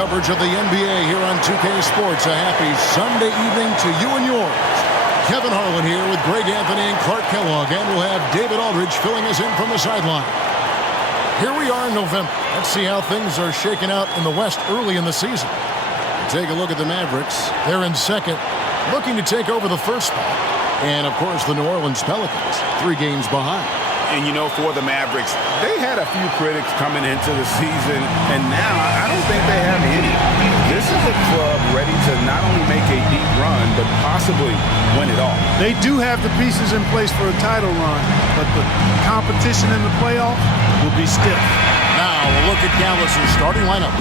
coverage of the NBA here on 2K Sports. A happy Sunday evening to you and yours. Kevin Harlan here with Greg Anthony and Clark Kellogg, and we'll have David Aldridge filling us in from the sideline. Here we are in November. Let's see how things are shaking out in the West early in the season. Take a look at the Mavericks. They're in second, looking to take over the first spot. And, of course, the New Orleans Pelicans, 3 games behind. And, you know, for the Mavericks, they had a few critics coming into the season, and now I don't think they have any. This is a club ready to not only make a deep run, but possibly win it all. They do have the pieces in place for a title run, but the competition in the playoffs will be stiff. Now, we'll look at Dallas' starting lineup.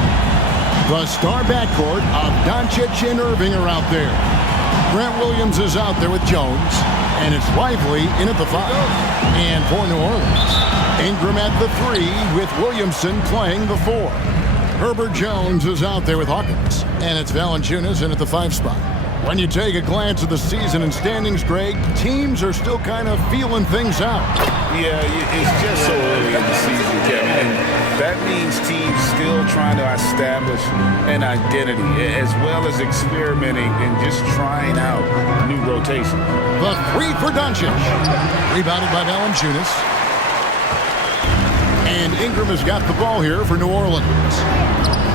The star backcourt of Doncic and Irving are out there. Grant Williams is out there with Jones, and it's Lively in at the 5. And for New Orleans, Ingram at the 3 with Williamson playing the 4. Herbert Jones is out there with Hawkins, and it's Valanciunas in at the 5 spot. When you take a glance at the season and standings, Greg, teams are still kind of feeling things out. Yeah, it's just so early in the season, Kevin, and that means teams still trying to establish an identity as well as experimenting and just trying out new rotation. The 3 for Doncic. Rebounded by Valanciunas. And Ingram has got the ball here for New Orleans.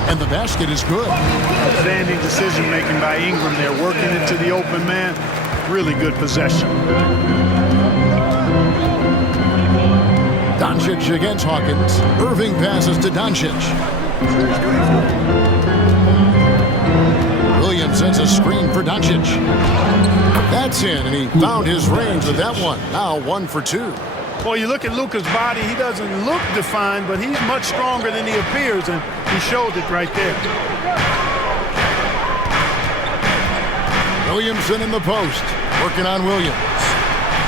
And the basket is good. Outstanding decision-making by Ingram there, working into the open man. Really good possession. Doncic against Hawkins. Irving passes to Doncic. Williams sends a screen for Doncic. That's in, and he found his range with that one. Now 1 for 2. Well, you look at Luka's body, he doesn't look defined, but he's much stronger than he appears, and he showed it right there. Williamson in the post, working on Williams.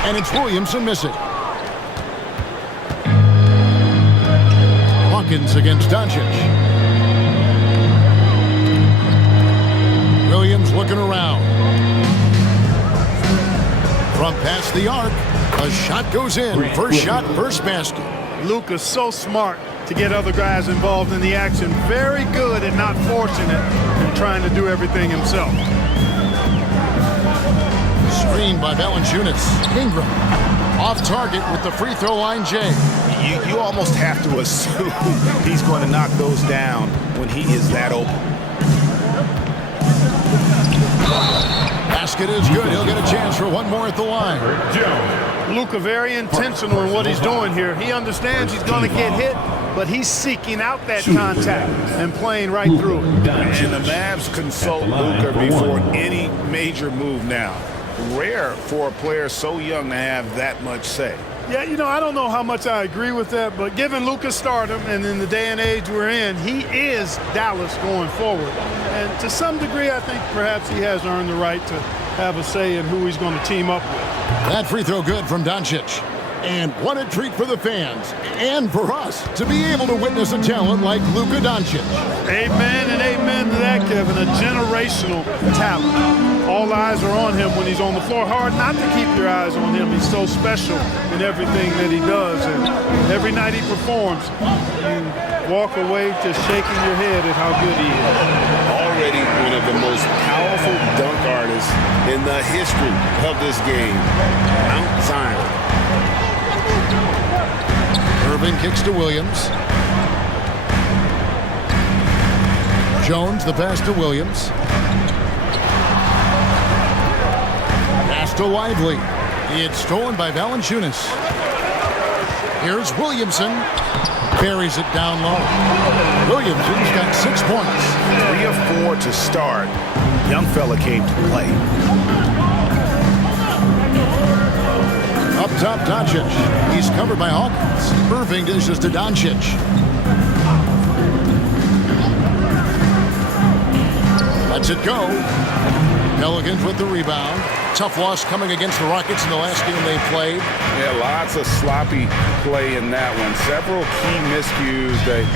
And it's Williamson missing. Hawkins against Doncic. Williams looking around. From past the arc, a shot goes in. First shot, first basket. Luka's so smart to get other guys involved in the action. Very good at not forcing it and trying to do everything himself. Screen by Valanciunas. Ingram off target with the free throw line, Jay. You almost have to assume he's going to knock those down when he is that open. Basket is good. He'll get a chance for one more at the line. Luka very intentional in what he's doing here. He understands he's going to get hit, but he's seeking out that contact and playing right through it. And the Mavs consult Luka before any major move now. Rare for a player so young to have that much say. Yeah, you know, I don't know how much I agree with that, but given Luka's stardom and in the day and age we're in, he is Dallas going forward. And to some degree, I think perhaps he has earned the right to have a say in who he's going to team up with. That free throw good from Doncic. And what a treat for the fans and for us to be able to witness a talent like Luka Doncic. Amen and amen to that, Kevin. A generational talent. All eyes are on him when he's on the floor. Hard not to keep your eyes on him. He's so special in everything that he does. And every night he performs, you walk away just shaking your head at how good he is. Already one of the most powerful dunk artists in the history of this game. Mount Zion. Irving kicks to Williams. Jones, the pass to Williams. Pass to Lively. It's stolen by Valanciunas. Here's Williamson. Buries it down low. Williamson's got 6 points. 3 of 4 to start. Young fella came to play. Up top, Doncic. He's covered by Hawkins. Irving dishes to Doncic. Lets it go. Pelicans with the rebound. Tough loss coming against the Rockets in the last game they played. Yeah, lots of sloppy play in that one. Several key miscues. They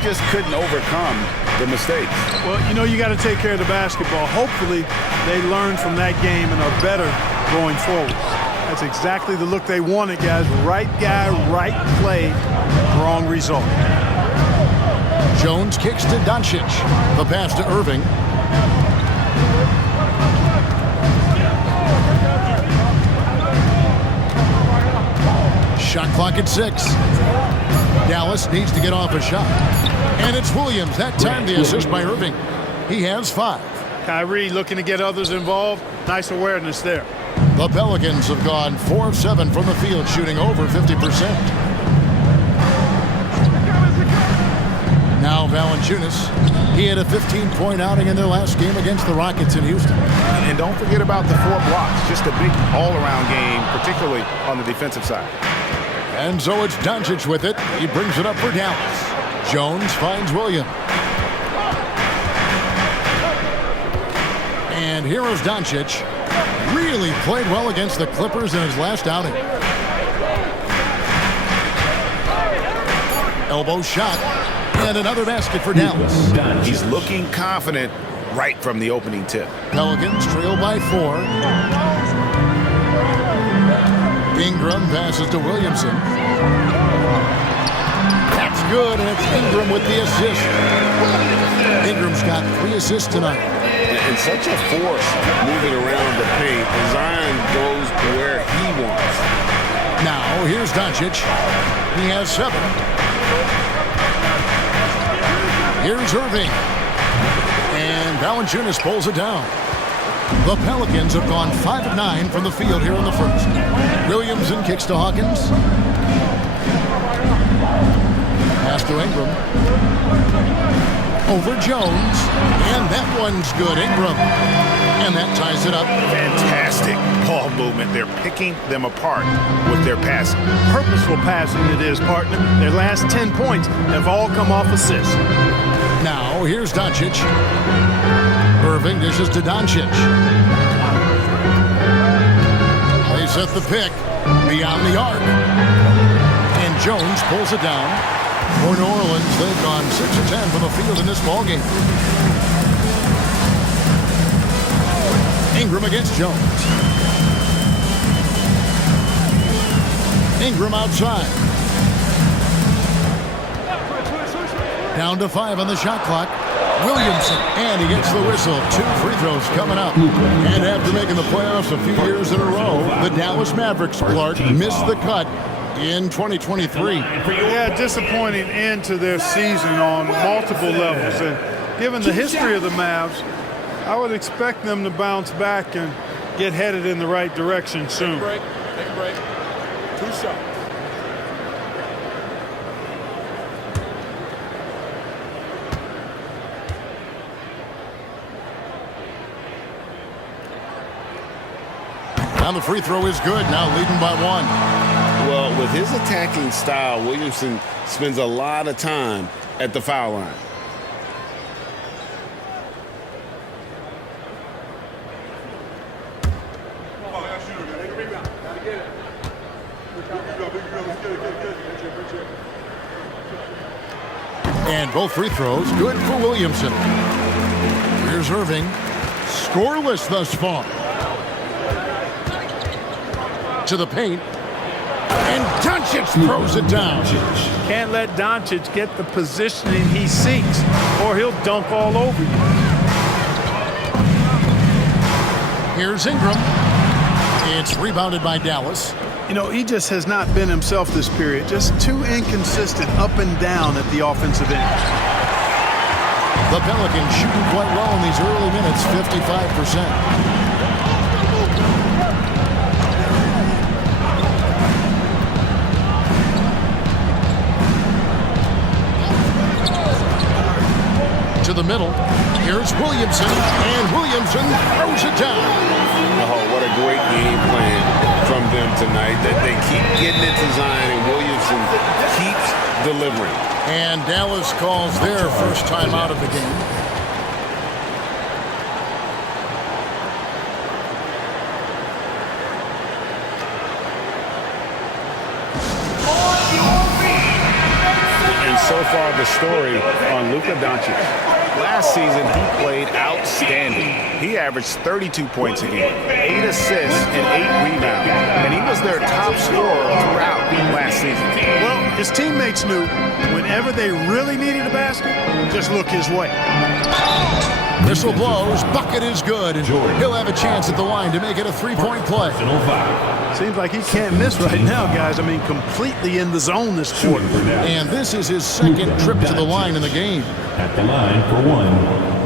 just couldn't overcome the mistakes. Well, you know, you got to take care of the basketball. Hopefully, they learn from that game and are better going forward. That's exactly the look they wanted, guys. Right guy, right play, wrong result. Jones kicks to Doncic. The pass to Irving. Shot clock at 6. Dallas needs to get off a shot. And it's Williams. That time the assist by Irving. He has 5. Kyrie looking to get others involved. Nice awareness there. The Pelicans have gone 4 of 7 from the field, shooting over 50%. Now Valanciunas. He had a 15-point outing in their last game against the Rockets in Houston. And don't forget about the 4 blocks. Just a big all-around game, particularly on the defensive side. And so it's Doncic with it. He brings it up for Dallas. Jones finds Williams. And here is Doncic. Really played well against the Clippers in his last outing. Elbow shot. And another basket for Dallas. He's looking confident right from the opening tip. Pelicans trail by 4. Ingram passes to Williamson. That's good, and it's Ingram with the assist. Ingram's got 3 assists tonight. And such a force moving around the paint. Zion goes where he wants. Now, here's Doncic. He has 7. Here's Irving. And Valanciunas pulls it down. The Pelicans have gone 5 of 9 from the field here in the first. Williamson kicks to Hawkins. Pass to Ingram. Over Jones. And that one's good. Ingram. And that ties it up. Fantastic ball movement. They're picking them apart with their passing. Purposeful passing it is, partner. Their last 10 points have all come off assists. Now, here's Doncic. Irving dishes to Doncic. They set the pick beyond the arc. And Jones pulls it down. For New Orleans, they've gone 6 of 10 from the field in this ballgame. Ingram against Jones. Ingram outside. Down to 5 on the shot clock. Williamson, and he gets the whistle. 2 free throws coming up. And after making the playoffs a few years in a row, the Dallas Mavericks, Clark, missed the cut in 2023. Yeah, disappointing end to their season on multiple levels. And given the history of the Mavs, I would expect them to bounce back and get headed in the right direction soon. Take a break. 2 shots. Now the free throw is good. Now leading by 1. Well, with his attacking style, Williamson spends a lot of time at the foul line. And both free throws good for Williamson. Here's Irving. Scoreless thus far. To the paint. And Doncic throws it down. Can't let Doncic get the positioning he seeks, or he'll dunk all over you. Here's Ingram. It's rebounded by Dallas. You know, he just has not been himself this period. Just too inconsistent up and down at the offensive end. The Pelicans shooting quite well in these early minutes, 55%. To the middle. Here's Williamson, and Williamson throws it down. Oh, what a great game plan from them tonight. That they keep getting it to Zion, and Williamson keeps delivering. And Dallas calls their first time out of the game. And so far, the story on Luka Doncic. Last season, he played outstanding. He averaged 32 points a game, 8 assists, and 8 rebounds. And he was their top scorer throughout last season. Well, his teammates knew whenever they really needed a basket, just look his way. Whistle blows, bucket is good, and he'll have a chance at the line to make it a three-point play. Seems like he can't miss right now, guys. I mean, completely in the zone this quarter. And this is his second trip to the line in the game. At the line for one.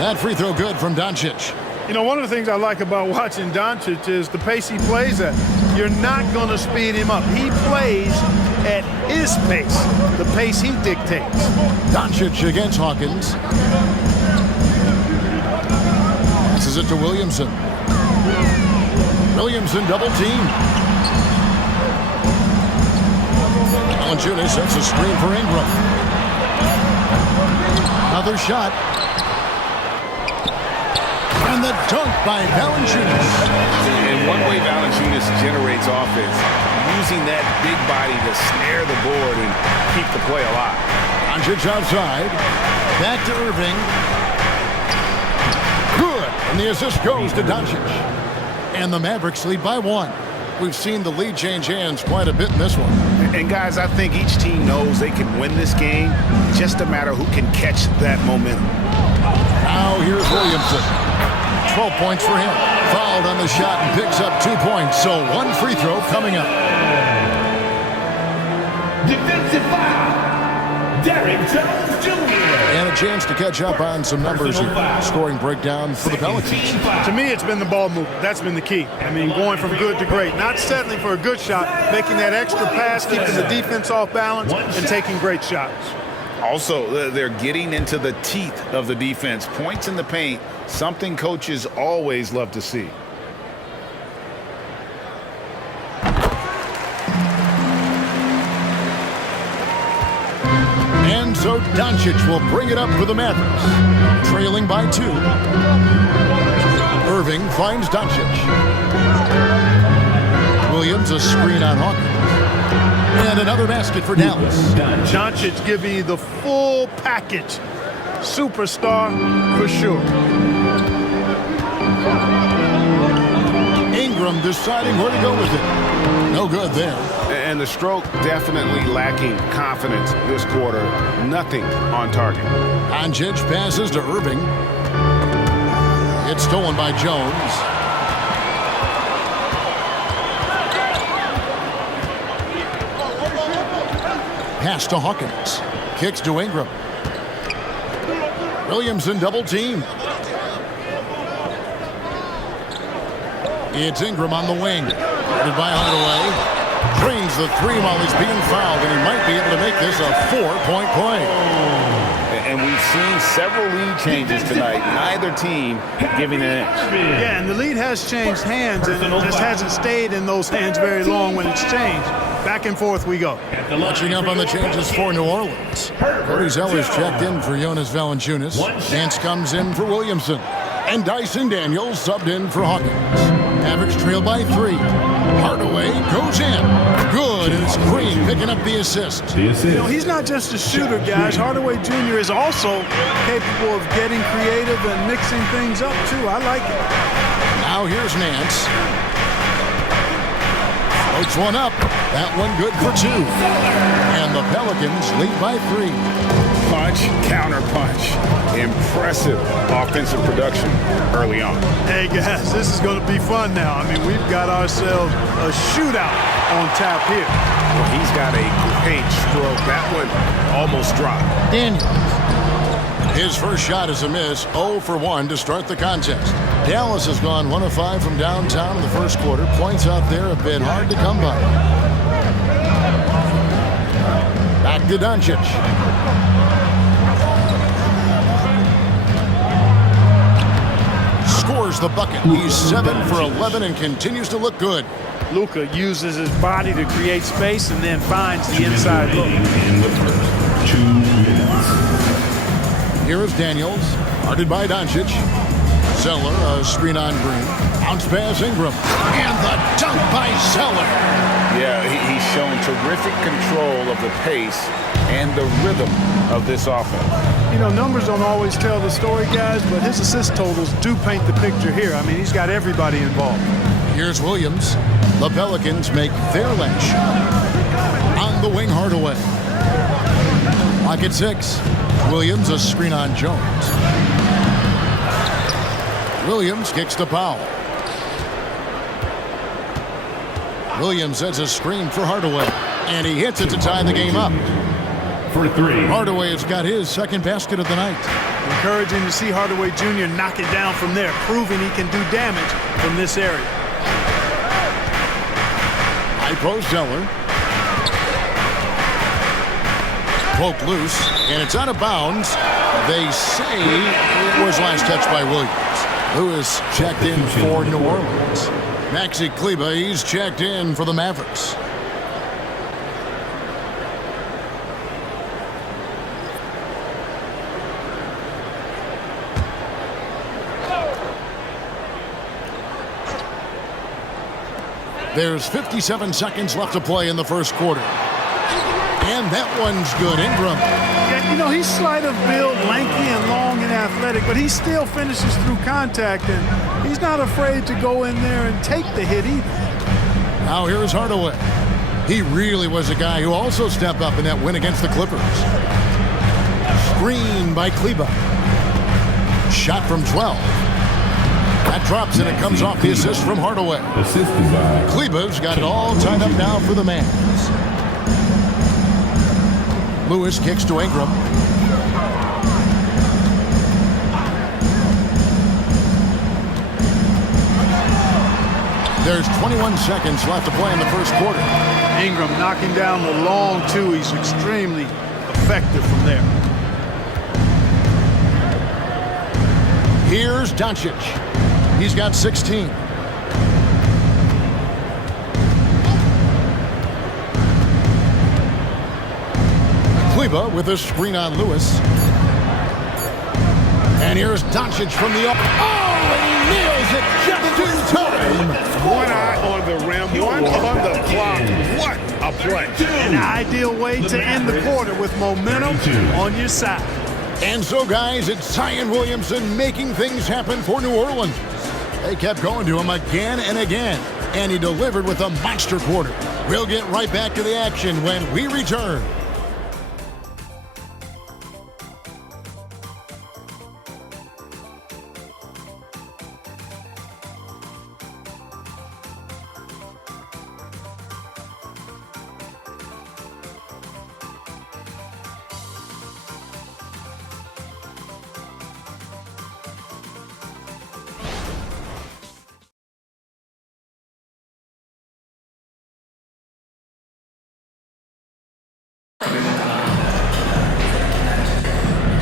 That free throw good from Doncic. You know, one of the things I like about watching Doncic is the pace he plays at. You're not going to speed him up. He plays at his pace, the pace he dictates. Doncic against Hawkins. Passes it to Williamson. Williamson double team. Valanciunas sets a screen for Ingram. Another shot. And the dunk by Valanciunas. And one way Valanciunas generates offense, using that big body to snare the board and keep the play alive. Doncic outside. Back to Irving. Good. And the assist goes to Doncic. And the Mavericks lead by 1. We've seen the lead change hands quite a bit in this one. And guys, I think each team knows they can win this game. Just a matter who can catch that momentum. Now here's Williamson. 12 points for him. Fouled on the shot and picks up 2 points. So 1 free throw coming up. Defensive foul. Derrick Jones Jr. And a chance to catch up on some numbers here. Scoring breakdown for the Pelicans. To me, it's been the ball movement. That's been the key. I mean, going from good to great. Not settling for a good shot, making that extra pass, keeping the defense off balance, and taking great shots. Also, they're getting into the teeth of the defense. Points in the paint, something coaches always love to see. And so Doncic will bring it up for the Mavericks. Trailing by 2. Irving finds Doncic. Williams a screen on Hawkins. And another basket for Dallas. Doncic give you the full package. Superstar for sure. Ingram deciding where to go with it. No good there. And the stroke definitely lacking confidence this quarter. Nothing on target. Doncic passes to Irving. It's stolen by Jones. Pass to Hawkins. Kicks to Ingram. Williamson double team. It's Ingram on the wing. Guarded by Hardaway. Drains the 3 while he's being fouled, and he might be able to make this a 4-point play. And we've seen several lead changes tonight. Neither team giving an inch. Yeah, and the lead has changed hands, and it just hasn't stayed in those hands very long when it's changed. Back and forth we go. Catching up on the changes for New Orleans. Cody Zeller's checked in for Jonas Valanciunas. Dance comes in for Williamson. And Dyson Daniels subbed in for Hawkins. Mavericks trail by 3. Hardaway goes in. Good, and it's Green picking up the assist. You know, he's not just a shooter, guys. Hardaway Jr. is also capable of getting creative and mixing things up, too. I like it. Now here's Nance. Floats one up. That one good for 2. And the Pelicans lead by 3. Punch, counter punch. Impressive offensive production early on. Hey, guys, this is going to be fun now. I mean, we've got ourselves a shootout on tap here. Well, he's got a great stroke. That one almost dropped. Daniels. His first shot is a miss. 0 for 1 to start the contest. Dallas has gone 1 of 5 from downtown in the first quarter. Points out there have been hard to come by. Back to Doncic. Scores the bucket. He's 7 for 11 and continues to look good. Luka uses his body to create space and then finds the inside look. In the first 2 minutes. Here is Daniels, guarded by Doncic. Zeller, a screen on Green. Bounce pass Ingram. And the dunk by Zeller. Yeah, he's shown terrific control of the pace and the rhythm of this offense. You know, numbers don't always tell the story, guys, but his assist totals do paint the picture here. I mean, he's got everybody involved. Here's Williams. The Pelicans make their last shot. On the wing, Hardaway. Clock at 6. Williams, a screen on Jones. Williams kicks the foul. Williams sets a screen for Hardaway. And he hits it to tie the game up. For 3. Hardaway has got his second basket of the night. Encouraging to see Hardaway Jr. knock it down from there, proving he can do damage from this area. High post Zeller. Poke loose, and it's out of bounds. They say it was last touched by Williams. Lewis checked in for New Orleans. Maxi Kleber, he's checked in for the Mavericks. There's 57 seconds left to play in the first quarter. And that one's good. Ingram. Yeah, you know, he's slight of build, lanky and long and athletic, but he still finishes through contact, and he's not afraid to go in there and take the hit either. Now here's Hardaway. He really was a guy who also stepped up in that win against the Clippers. Screen by Kleber. Shot from 12. That drops and it comes off the assist from Hardaway. Assisted by Kleber's got it all tied up now for the Mavs. Lewis kicks to Ingram. There's 21 seconds left to play in the first quarter. Ingram knocking down the long two. He's extremely effective from there. Here's Doncic. He's got 16. Kleber with a screen on Lewis. And here's Doncic from the up. Oh, and he nails it just in time. One eye on the rim, one on the clock. What a play. An ideal way to end the quarter with momentum on your side. And so, guys, it's Zion Williamson making things happen for New Orleans. They kept going to him again and again, and he delivered with a monster quarter. We'll get right back to the action when we return.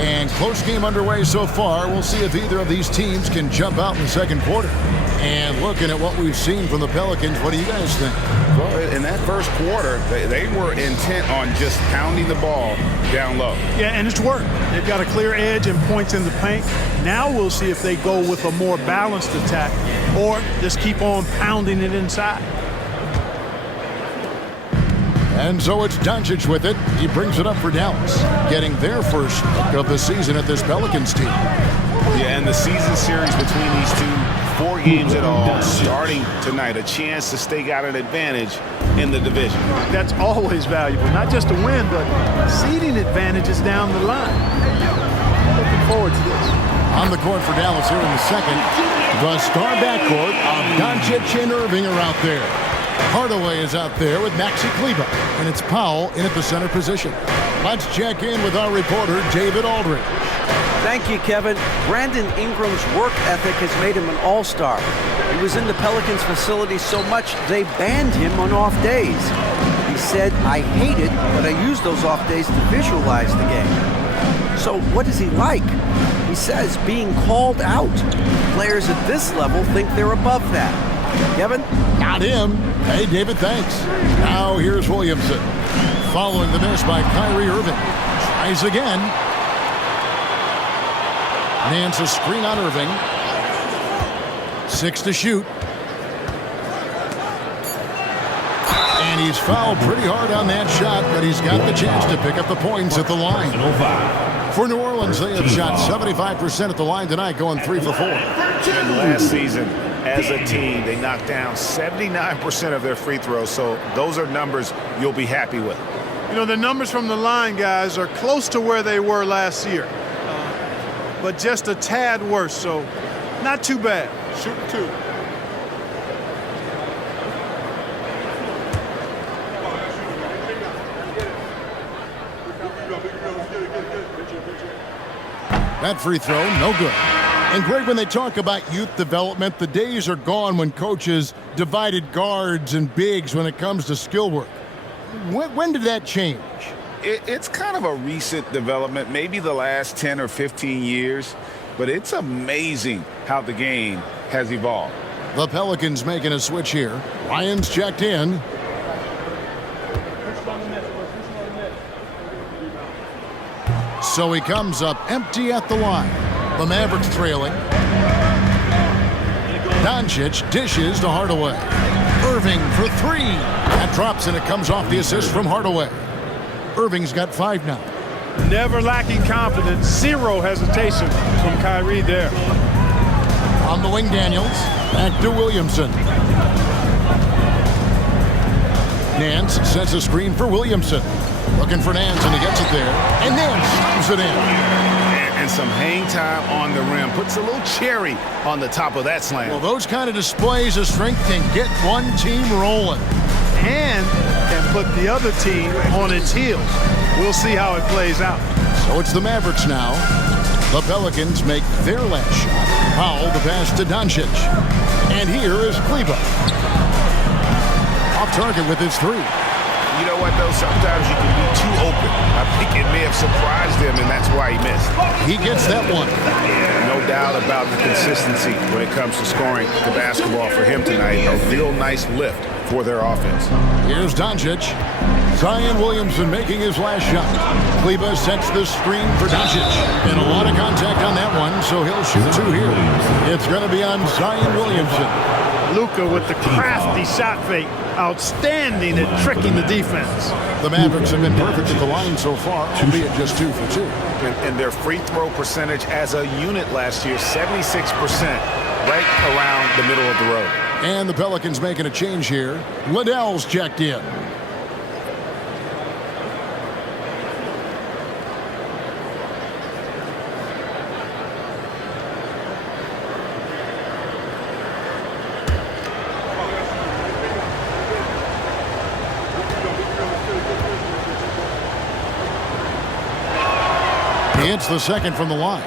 And close game underway so far. We'll see if either of these teams can jump out in the second quarter. And looking at what we've seen from the Pelicans, what do you guys think? Well, in that first quarter, they were intent on just pounding the ball down low. Yeah, and it's worked. They've got a clear edge and points in the paint. Now we'll see if they go with a more balanced attack or just keep on pounding it inside. And so it's Doncic with it. He brings it up for Dallas, getting their first look of the season at this Pelicans team. Yeah, and the season series between these two, 4 games at all, starting tonight, a chance to stake out an advantage in the division. That's always valuable, not just a win, but seeding advantages down the line. Looking forward to this. On the court for Dallas here in the second, the star backcourt of Doncic and Irving are out there. Hardaway is out there with Maxi Kleber, and it's Powell in at the center position. Let's check in with our reporter, David Aldridge. Thank you, Kevin. Brandon Ingram's work ethic has made him an all-star. He was in the Pelicans facility so much they banned him on off days. He said, "I hate it, but I use those off days to visualize the game." So what is he like? He says being called out. Players at this level think they're above that. Kevin? Not him. Hey, David, thanks. Now here's Williamson. Following the miss by Kyrie Irving. Tries again. Nance a screen on Irving. 6 to shoot. And he's fouled pretty hard on that shot, but he's got the chance to pick up the points at the line. For New Orleans, they have shot 75% at the line tonight, going 3 for 4. And last season, as a team, they knocked down 79% of their free throws, so those are numbers you'll be happy with. You know, the numbers from the line, guys, are close to where they were last year, but just a tad worse, so not too bad. Shooting 2. That free throw, no good. And Greg, when they talk about youth development, the days are gone when coaches divided guards and bigs when it comes to skill work. When did that change? It's kind of a recent development, maybe the last 10 or 15 years, but it's amazing how the game has evolved. The Pelicans making a switch here. Lyons checked in. So he comes up empty at the line. The Mavericks trailing. Doncic dishes to Hardaway. Irving for 3. That drops and it comes off the assist from Hardaway. Irving's got 5 now. Never lacking confidence, 0 hesitation from Kyrie there. On the wing, Daniels. Back to Williamson. Nance sets a screen for Williamson. Looking for Nance, and he gets it there. And Nance slams it in. And some hang time on the rim. Puts a little cherry on the top of that slam. Well, those kind of displays of strength can get one team rolling. And can put the other team on its heels. We'll see how it plays out. So it's the Mavericks now. The Pelicans make their last shot. Powell the pass to Doncic. And here is Kleber. Off target with his 3. You know what, though? Sometimes you can be too open. I think it may have surprised him, and that's why he missed. He gets that one. No doubt about the consistency when it comes to scoring the basketball for him tonight. A real nice lift for their offense. Here's Doncic. Zion Williamson making his last shot. Kleber sets the screen for Doncic. And a lot of contact on that one, so he'll shoot 2 here. It's going to be on Zion Williamson. Luka with the crafty shot fake. Outstanding at tricking the defense. The Mavericks have been perfect at the line so far, albeit just 2 for 2. And their free throw percentage as a unit last year, 76%, right around the middle of the road. And the Pelicans making a change here. Liddell's checked in. He hits the second from the line.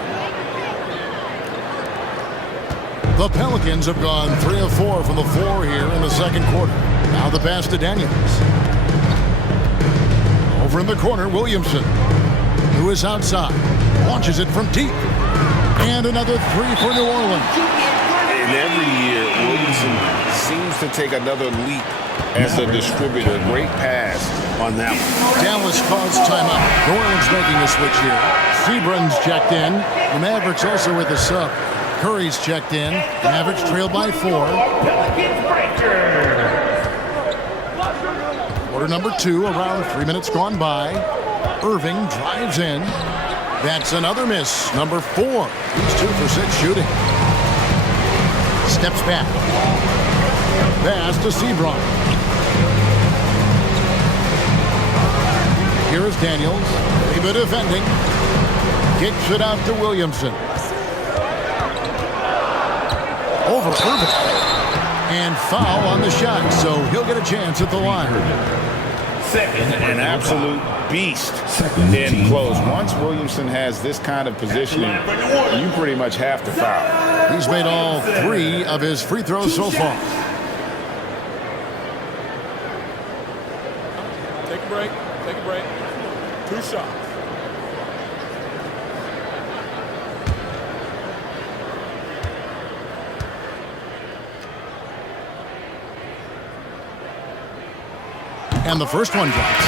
The Pelicans have gone 3 of 4 from the floor here in the second quarter. Now the pass to Daniels. Over in the corner, Williamson, who is outside, launches it from deep. And another 3 for New Orleans. And every year, Williamson seems to take another leap as a distributor. Great pass on that one. Dallas calls timeout. New Orleans making a switch here. Seabron's checked in. The Mavericks also with a sub. Curry's checked in. Mavericks trailed by 4. Quarter number 2, around 3 minutes gone by. Irving drives in. That's another miss. Number 4. He's 2 for 6 shooting. Steps back. Pass to Sebron. Here is Daniels. Kleber defending. Kicks it out to Williamson. Over Irving. And foul on the shot, so he'll get a chance at the line. An absolute beast in close. Once Williamson has this kind of positioning, you pretty much have to foul. He's made all 3 of his free throws so far. Take a break. Take a break. 2 shots. And the first one drops.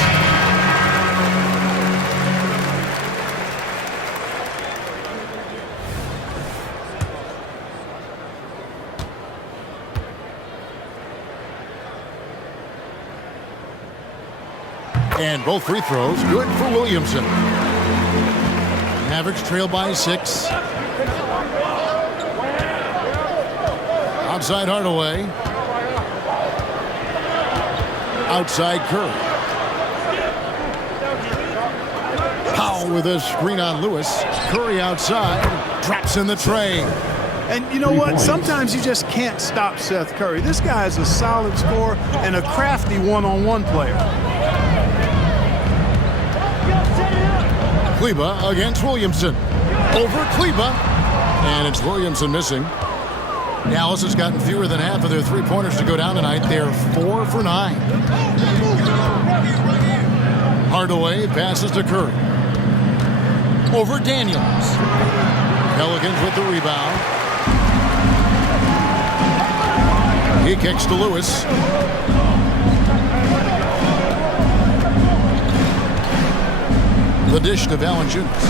And both free throws good for Williamson. Mavericks trail by 6. Outside Hardaway. Outside Curry. Powell with a screen on Lewis. Curry outside. Drops in the tray. And you know what? Sometimes you just can't stop Seth Curry. This guy is a solid scorer and a crafty one-on-one player. Kleba against Williamson. Over Kleba. And it's Williamson missing. Dallas has gotten fewer than half of their three-pointers to go down tonight. They're 4 for 9. Hardaway passes to Curry. Over Daniels. Pelicans with the rebound. He kicks to Lewis. The dish to Valanciunas.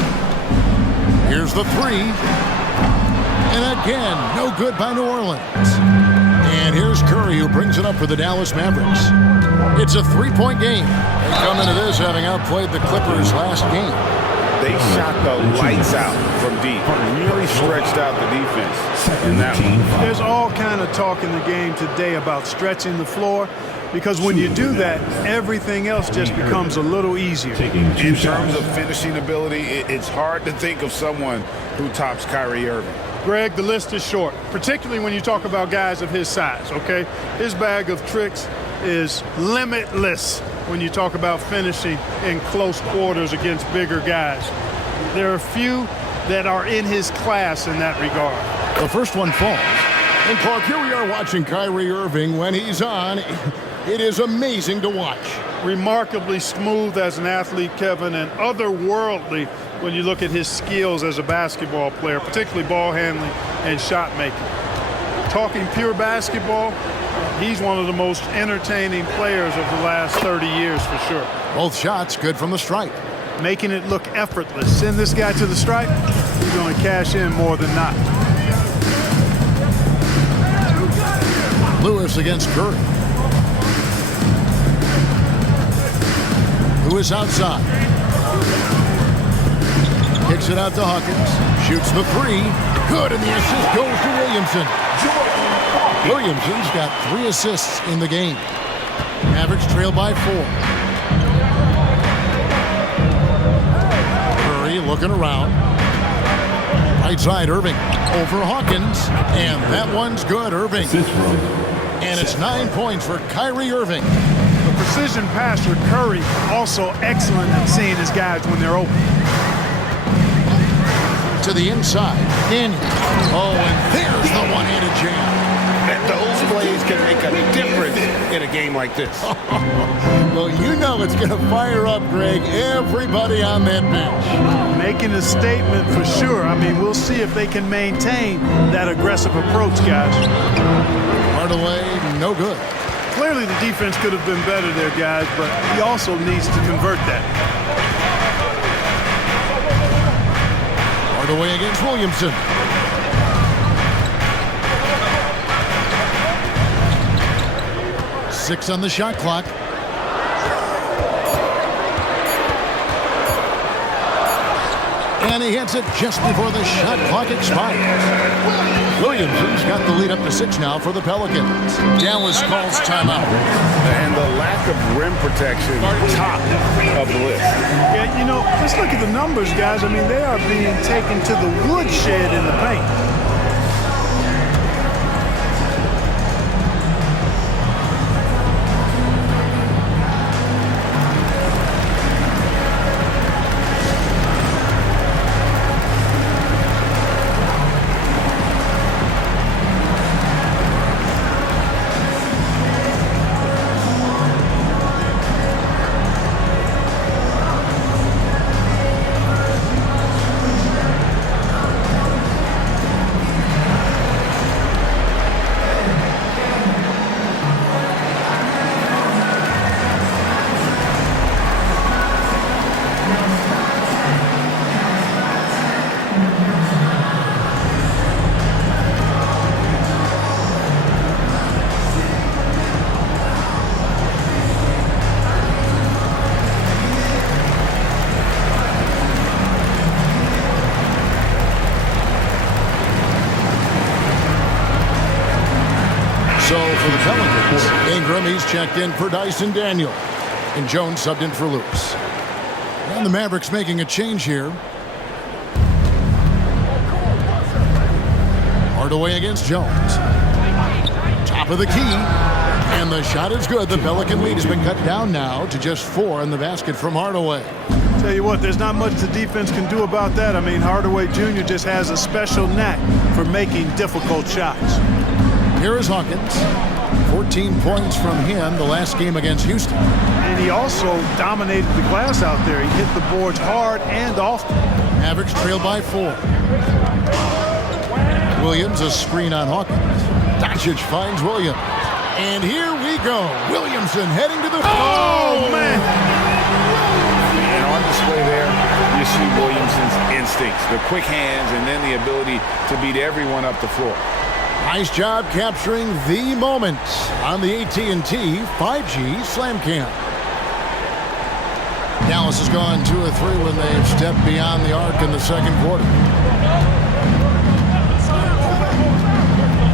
Here's the three. And again, no good by New Orleans. And here's Curry, who brings it up for the Dallas Mavericks. It's a three-point game. They come into this having outplayed the Clippers last game. They shot the lights out from deep. Really stretched out the defense in that one. There's all kind of talk in the game today about stretching the floor, because when you do that, everything else just becomes a little easier. In terms of finishing ability, it's hard to think of someone who tops Kyrie Irving. Greg, the list is short, particularly when you talk about guys of his size, okay? His bag of tricks is limitless when you talk about finishing in close quarters against bigger guys. There are few that are in his class in that regard. The first one falls. And Clark, here we are watching Kyrie Irving. When he's on, it is amazing to watch. Remarkably smooth as an athlete, Kevin, and otherworldly when you look at his skills as a basketball player, particularly ball handling and shot making. Talking pure basketball, he's one of the most entertaining players of the last 30 years for sure. Both shots good from the stripe. Making it look effortless. Send this guy to the stripe, he's going to cash in more than not. Lewis against Curry. Lewis outside. Kicks it out to Hawkins. Shoots the three. Good, and the assist goes to Williamson. Williamson's got 3 assists in the game. Mavericks trail by 4. Curry looking around. Right side, Irving. Over Hawkins. And that one's good, Irving. And it's 9 points for Kyrie Irving. The precision passer, Curry, also excellent at seeing his guys when they're open. To the inside, Daniels. Oh, and there's the one-handed jam. And those plays can make a difference in a game like this. Well, you know it's going to fire up, Greg, everybody on that bench. Making a statement for sure. I mean, we'll see if they can maintain that aggressive approach, guys. Hardaway, no good. Clearly the defense could have been better there, guys, but he also needs to convert that. Hardaway against Williamson. Six on the shot clock. And he hits it just before the shot clock expires. Williamson's got the lead up to 6 now for the Pelicans. Dallas calls timeout. And the lack of rim protection, top of the list. Yeah, you know, just look at the numbers, guys. I mean, they are being taken to the woodshed in the paint. quarter. Ingram, he's checked in for Dyson Daniel. And Jones subbed in for Lewis. And the Mavericks making a change here. Hardaway against Jones. Top of the key. And the shot is good. The Pelican lead has been cut down now to just 4 in the basket from Hardaway. Tell you what, there's not much the defense can do about that. I mean, Hardaway Jr. just has a special knack for making difficult shots. Here is Hawkins. 14 points from him the last game against Houston. And he also dominated the glass out there. He hit the boards hard and often. Mavericks trail by 4. Williams, a screen on Hawkins. Doncic finds Williams. And here we go. Williamson heading to the... Oh, man! And on display there, you see Williamson's instincts, the quick hands, and then the ability to beat everyone up the floor. Nice job capturing the moment on the AT&T 5G Slam Cam. Dallas has gone 2 of 3 when they've stepped beyond the arc in the second quarter.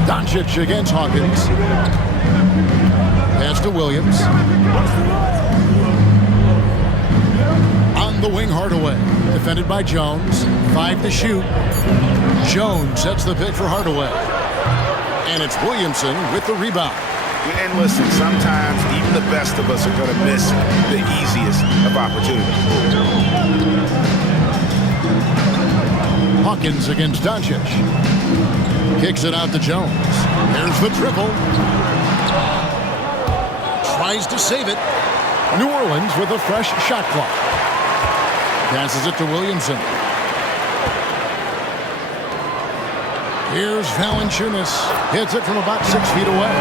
Doncic against Hawkins. Pass to Williams. On the wing, Hardaway. Defended by Jones. 5 to shoot. Jones sets the pick for Hardaway. And it's Williamson with the rebound. And listen, sometimes even the best of us are going to miss the easiest of opportunities. Hawkins against Doncic. Kicks it out to Jones. There's the triple. Tries to save it. New Orleans with a fresh shot clock. Passes it to Williamson. Here's Valanciunas. Hits it from about 6 feet away.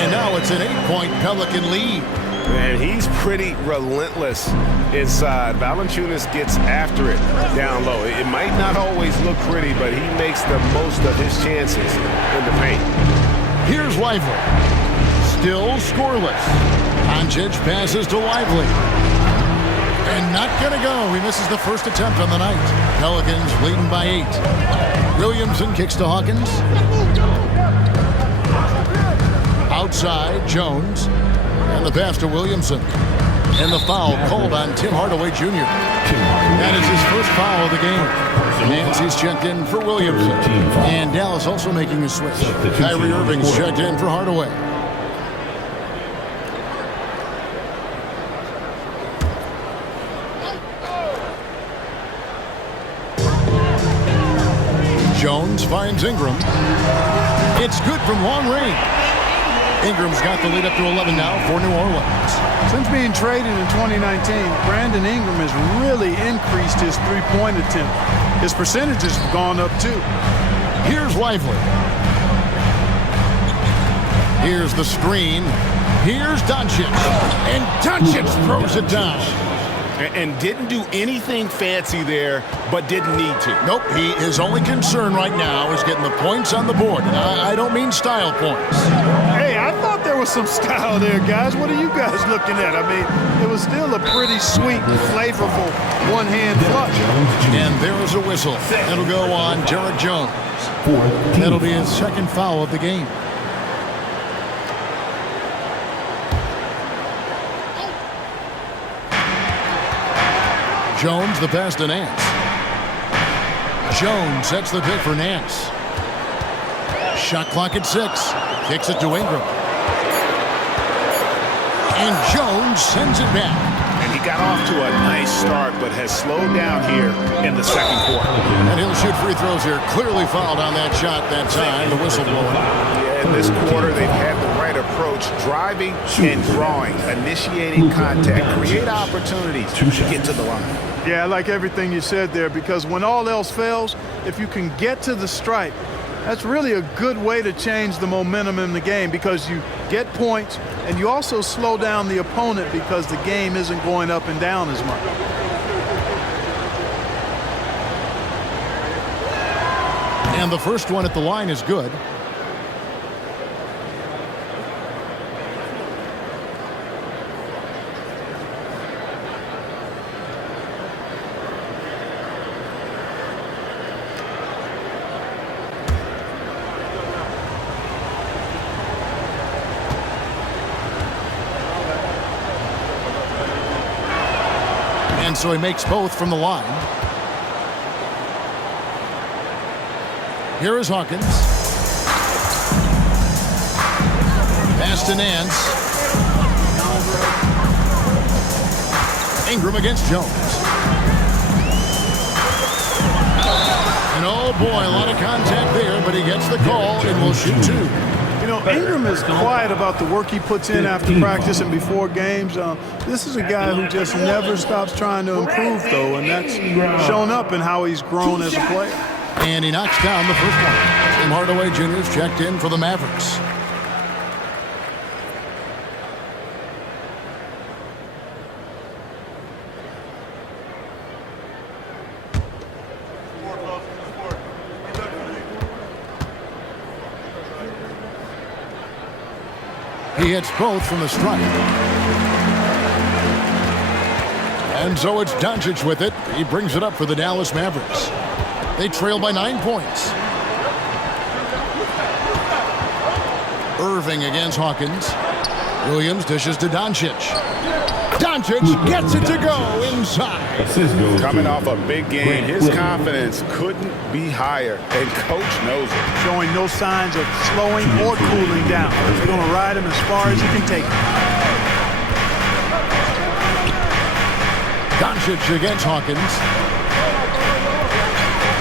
And now it's an 8-point Pelican lead. Man, he's pretty relentless inside. Valanciunas gets after it down low. It might not always look pretty, but he makes the most of his chances in the paint. Here's Lively. Still scoreless. Doncic passes to Lively. And not going to go. He misses the first attempt on the night. Pelicans leading by 8. Williamson kicks to Hawkins. Outside, Jones. And the pass to Williamson. And the foul called on Tim Hardaway Jr. That is his first foul of the game. Nancy's checked in for Williamson. And Dallas also making a switch. Kyrie Irving's checked in for Hardaway. Jones finds Ingram. It's good from long range. Ingram's got the lead up to 11 now for New Orleans. Since being traded in 2019, Brandon Ingram has really increased his three-point attempt. His percentages have gone up too. Here's Lively. Here's the screen. Here's Doncic. And Doncic throws it down. And didn't do anything fancy there, but didn't need to. Nope, his only concern right now is getting the points on the board. And I don't mean style points. Hey, I thought there was some style there, guys. What are you guys looking at? I mean, it was still a pretty sweet, flavorful one-hand flush. And there is a whistle. That'll go on Derek Jones. That'll be his second foul of the game. Jones, the pass to Nance. Jones sets the pick for Nance. Shot clock at 6. Kicks it to Ingram. And Jones sends it back. And he got off to a nice start, but has slowed down here in the second quarter. And he'll shoot free throws here. Clearly fouled on that shot that time. The whistle blowing. Yeah, in this quarter, they've had the right approach, driving and drawing, initiating contact, create opportunities to get to the line. Yeah, I like everything you said there, because when all else fails, if you can get to the stripe, that's really a good way to change the momentum in the game, because you get points and you also slow down the opponent because the game isn't going up and down as much. And the first one at the line is good. And so he makes both from the line. Here is Hawkins. Pass to Nance. Ingram against Jones. And oh boy, a lot of contact there, but he gets the call and will shoot two. You know, Ingram is quiet about the work he puts in after practice and before games. This is a guy who just never stops trying to improve, though, and that's shown up in how he's grown as a player. And he knocks down the first one. Tim Hardaway Jr. is checked in for the Mavericks. He hits both from the stripe. And so it's Doncic with it. He brings it up for the Dallas Mavericks. They trail by 9 points. Irving against Hawkins. Williams dishes to Doncic. Doncic gets it to go inside. Coming off a big game, his confidence couldn't be higher, and coach knows it. Showing no signs of slowing or cooling down. They're going to ride him as far as he can take him. Doncic against Hawkins.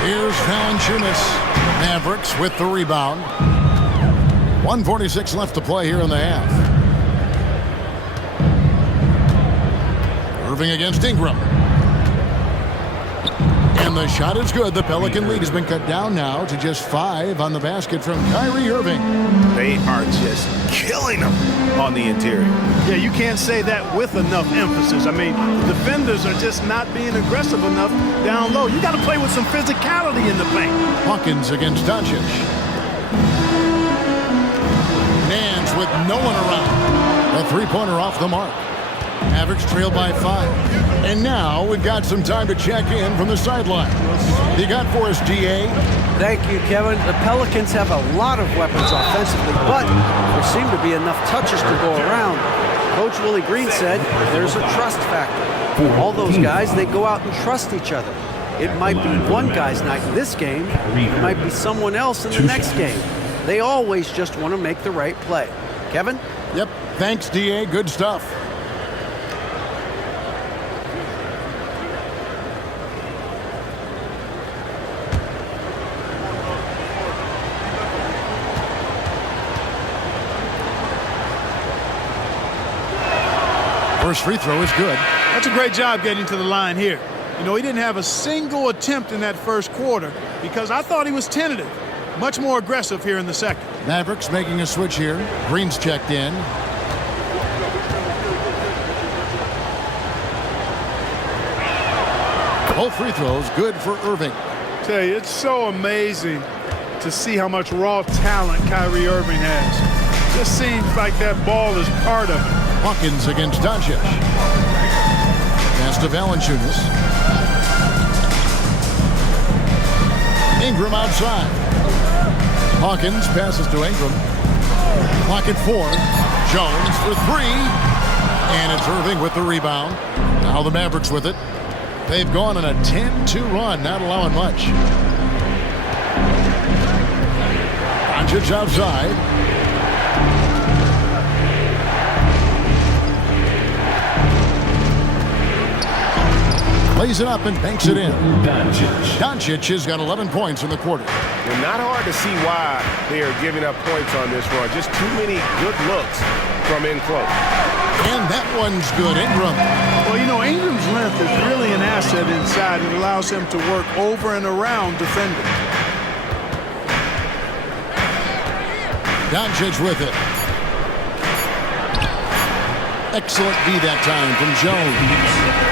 Here's Valanciunas. Mavericks with the rebound. 1:46 left to play here in the half. Irving against Ingram. And the shot is good. The Pelican lead has been cut down now to just 5 on the basket from Kyrie Irving. They are just killing them on the interior. Yeah, you can't say that with enough emphasis. I mean, the defenders are just not being aggressive enough down low. You got to play with some physicality in the paint. Hawkins against Doncic. Nance with no one around. A three-pointer off the mark. Mavericks trail by 5. And now we've got some time to check in from the sideline. You got for us, DA? Thank you, Kevin. The Pelicans have a lot of weapons offensively, but there seem to be enough touches to go around. Coach Willie Green said there's a trust factor. All those guys, they go out and trust each other. It might be one guy's night in this game. It might be someone else in the next game. They always just want to make the right play. Kevin? Yep. Thanks, DA. Good stuff. First free throw is good. That's a great job getting to the line here. You know, he didn't have a single attempt in that first quarter because I thought he was tentative. Much more aggressive here in the second. Mavericks making a switch here. Green's checked in. Both free throws good for Irving. Tell you, it's so amazing to see how much raw talent Kyrie Irving has. Just seems like that ball is part of it. Hawkins against Doncic. Pass to Valanciunas. Ingram outside. Hawkins passes to Ingram. Clock at 4. Jones for 3. And it's Irving with the rebound. Now the Mavericks with it. They've gone on a 10-2 run, not allowing much. Doncic outside. Lays it up and banks it in. Doncic has got 11 points in the quarter. Well, not hard to see why they are giving up points on this run. Just too many good looks from in close. And that one's good. Ingram. Well, you know, Ingram's length is really an asset inside. It allows him to work over and around defenders. Doncic with it. Excellent D that time from Jones.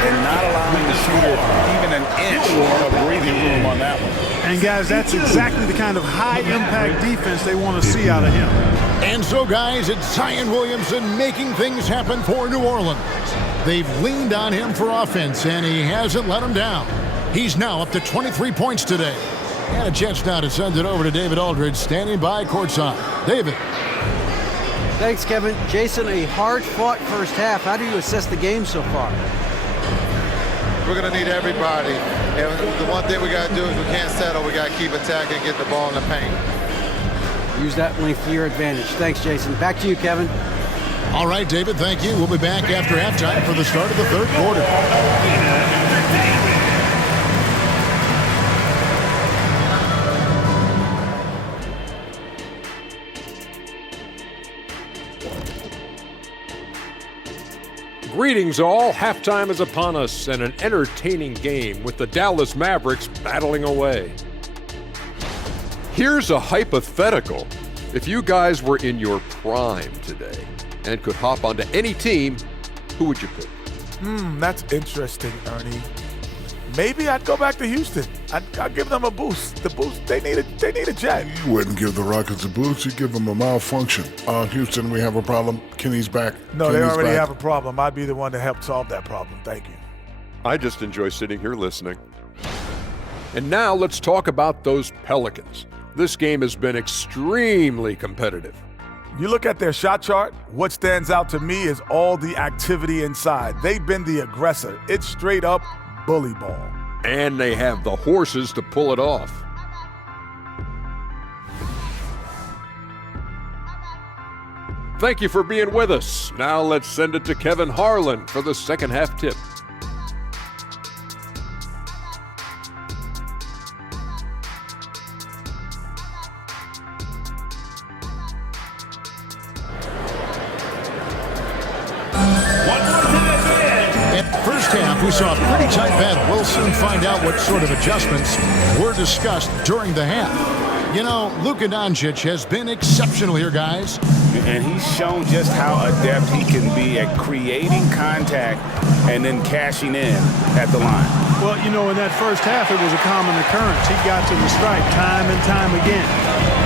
And not allowing the shooter even an inch of breathing room on that one. And, guys, that's exactly the kind of high-impact defense they want to see out of him. And so, guys, it's Zion Williamson making things happen for New Orleans. They've leaned on him for offense, and he hasn't let them down. He's now up to 23 points today. And a chance now to send it over to David Aldridge, standing by courtside. David. Thanks, Kevin. Jason, a hard-fought first half. How do you assess the game so far? we're going to need everybody. And the one thing we got to do is we can't settle. We got to keep attacking and get the ball in the paint. Use that length to your advantage. Thanks, Jason. Back to you, Kevin. All right, David, thank you. We'll be back after halftime for the start of the third quarter. Greetings all. Halftime is upon us and an entertaining game with the Dallas Mavericks battling away. Here's a hypothetical. If you guys were in your prime today and could hop onto any team, who would you pick? That's interesting, Ernie. Maybe I'd go back to Houston. I'd give them a boost. The boost, they need a jet. You wouldn't give the Rockets a boost, you'd give them a malfunction. Houston, we have a problem. Kenny's back. No, Kenny's they already back. have a problem. I'd be the one to help solve that problem. Thank you. I just enjoy sitting here listening. And now let's talk about those Pelicans. This game has been extremely competitive. You look at their shot chart, what stands out to me is all the activity inside. They've been the aggressor. It's straight up bully ball. And they have the horses to pull it off. Thank you for being with us. Now let's send it to Kevin Harlan for the second half tip. We saw a pretty tight battle. We'll soon find out what sort of adjustments were discussed during the half. You know, Luka Doncic has been exceptional here, guys. And he's shown just how adept he can be at creating contact and then cashing in at the line. Well, you know, in that first half, it was a common occurrence. He got to the stripe time and time again.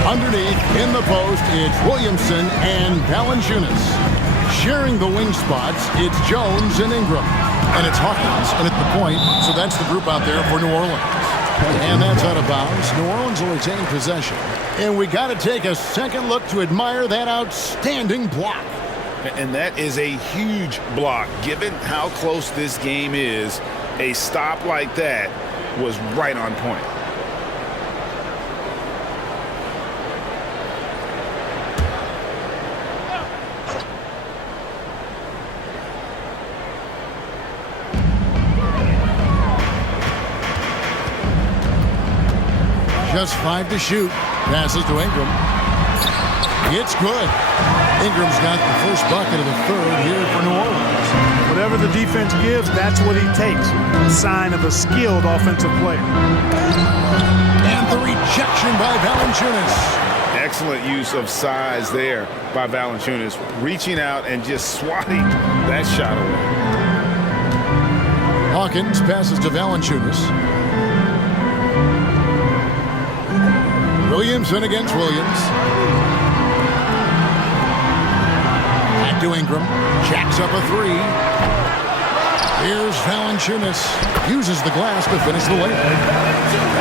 Underneath, in the post, it's Williamson and Valanciunas. Sharing the wing spots, it's Jones and Ingram. And it's Hawkins, and at the point, so that's the group out there for New Orleans. And that's out of bounds. New Orleans will retain possession. And we got to take a second look to admire that outstanding block. And that is a huge block. Given how close this game is, a stop like that was right on point. Just 5 to shoot. Passes to Ingram. It's good. Ingram's got the first bucket of the third here for New Orleans. Whatever the defense gives, that's what he takes. A sign of a skilled offensive player. And the rejection by Valanciunas. Excellent use of size there by Valanciunas, reaching out and just swatting that shot away. Hawkins passes to Valanciunas. Williamson against Williams. Back to Ingram. Jacks up a three. Here's Valanciunas. Uses the glass to finish the layup.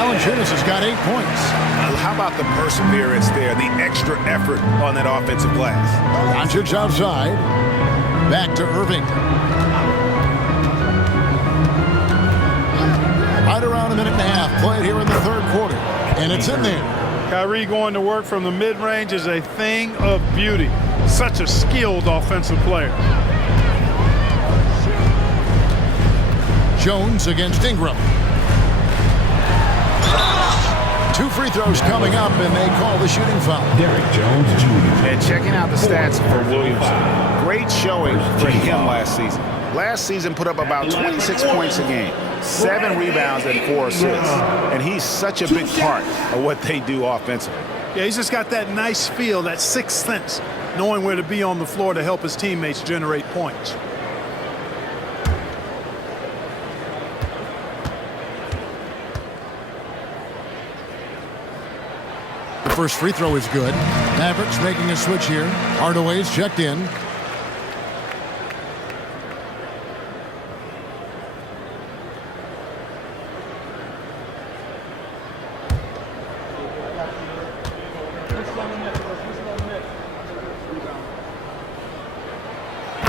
Valanciunas has got 8 points. How about the perseverance there, the extra effort on that offensive glass? Doncic outside. Back to Irving. Right around a minute and a half played here in the third quarter. And it's in there. Kyrie going to work from the mid-range is a thing of beauty. Such a skilled offensive player. Jones against Ingram. 2 free throws coming up, and they call the shooting foul. Derrick Jones Jr. And checking out the stats for Williamson. Great showing for him last season. Last season put up about 26 points a game, 7 rebounds and 4 assists. And he's such a big part of what they do offensively. Yeah, he's just got that nice feel, that sixth sense, knowing where to be on the floor to help his teammates generate points. The first free throw is good. Mavericks making a switch here. Hardaway's checked in.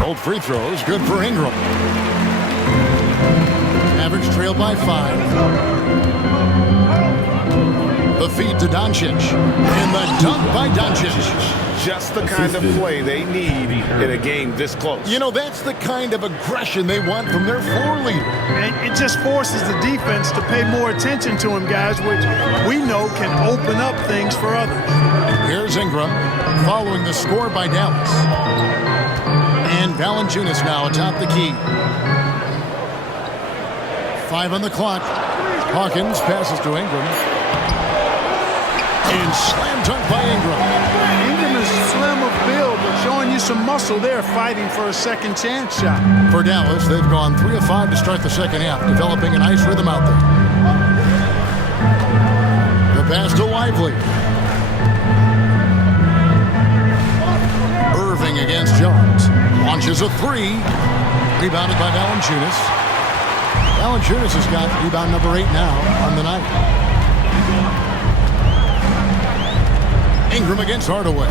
Old free throws, good for Ingram. Mavericks trail by 5. The feed to Doncic. And the dunk by Doncic. Just the kind of play they need in a game this close. You know, that's the kind of aggression they want from their floor leader. And it just forces the defense to pay more attention to him, guys, which we know can open up things for others. Here's Ingram following the score by Dallas. And Valanciunas now atop the key. 5 on the clock. Hawkins passes to Ingram. And slam dunk by Ingram. Ingram is slim of build, but showing you some muscle there, fighting for a second chance shot. For Dallas, they've gone 3 of 5 to start the second half, developing a nice rhythm out there. The pass to Lively. Irving against Jones. Launches a 3. Rebounded by Valanciunas. Valanciunas has got rebound number 8 now on the night. Ingram against Hardaway.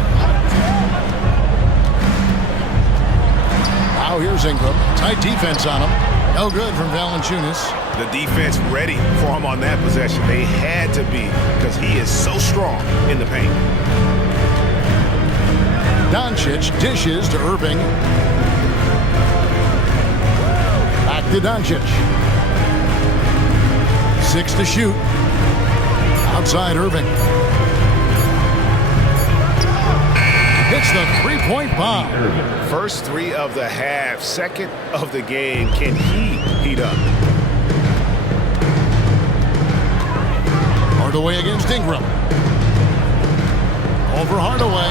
Now here's Ingram. Tight defense on him. No good from Valanciunas. The defense ready for him on that possession. They had to be because he is so strong in the paint. Doncic dishes to Irving. Back to Doncic. 6 to shoot. Outside Irving. Hits the three-point bomb. First 3 of the half, second of the game. Can he heat up? Hardaway against Ingram. Over Hardaway.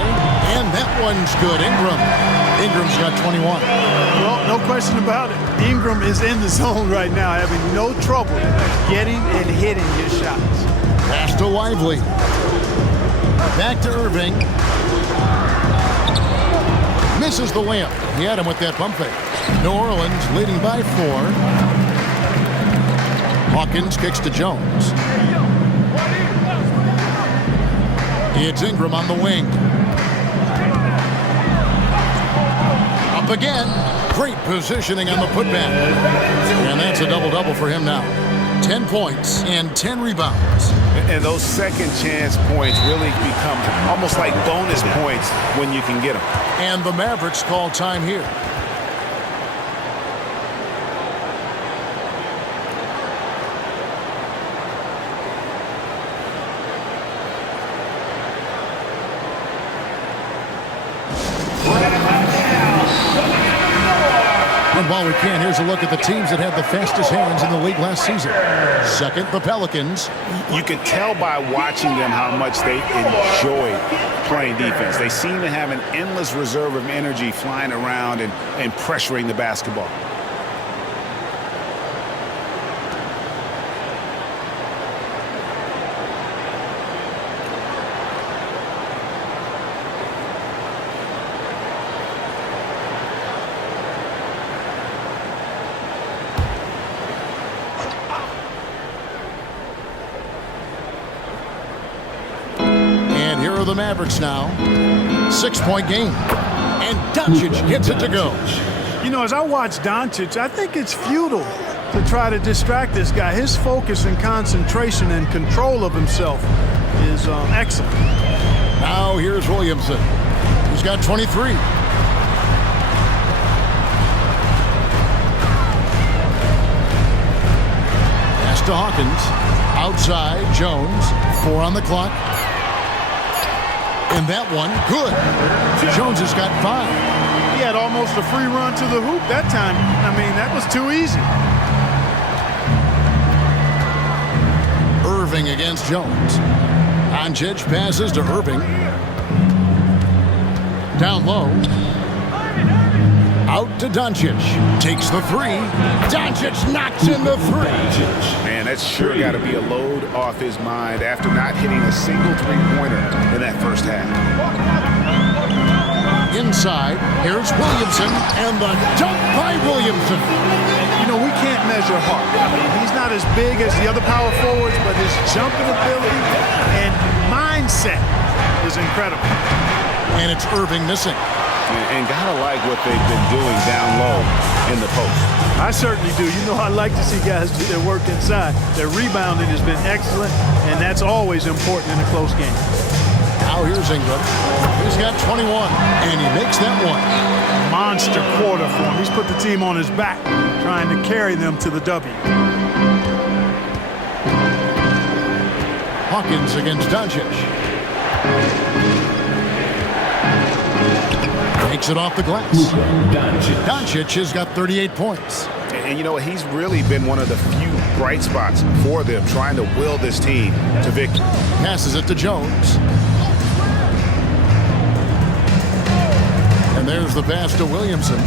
And that one's good. Ingram's got 21. Well, no question about it. Ingram is in the zone right now, having no trouble getting and hitting his shots. Pass to Lively. Back to Irving. Misses the layup. He had him with that pump fake. New Orleans leading by 4. Hawkins kicks to Jones. It's Ingram on the wing. Up again. Great positioning on the putback. And that's a double-double for him now. 10 points and 10 rebounds. And those second chance points really become almost like bonus points when you can get them. And the Mavericks call time here. And while we can, here's a look at the teams that had the fastest hands in the league last season. Second, the Pelicans. You can tell by watching them how much they enjoy playing defense. They seem to have an endless reserve of energy flying around and pressuring the basketball. The Mavericks now. 6-point game. And Doncic gets it to go. You know, as I watch Doncic, I think it's futile to try to distract this guy. His focus and concentration and control of himself is excellent. Now here's Williamson. He's got 23. Pass to Hawkins. Outside, Jones. 4 on the clock. And that one, good. Jones has got 5. He had almost a free run to the hoop that time. I mean, that was too easy. Irving against Jones. Doncic passes to Irving. Down low. Out to Doncic. Takes the 3. Doncic knocks in the 3. Man, that's sure got to be a load off his mind after not hitting a single three-pointer in that first half. Inside, here's Williamson, and the dunk by Williamson. You know, we can't measure heart. I mean, he's not as big as the other power forwards, but his jumping ability and mindset is incredible. And it's Irving missing. And gotta like what they've been doing down low in the post. I certainly do. You know, I like to see guys do their work inside. Their rebounding has been excellent, and that's always important in a close game. Now here's Ingram. He's got 21, and he makes that one. Monster quarter for him. He's put the team on his back, trying to carry them to the W. Hawkins against Doncic. Takes it off the glass. Doncic has got 38 points. And you know what? He's really been one of the few bright spots for them, trying to will this team to victory. Passes it to Jones. And there's the pass to Williamson.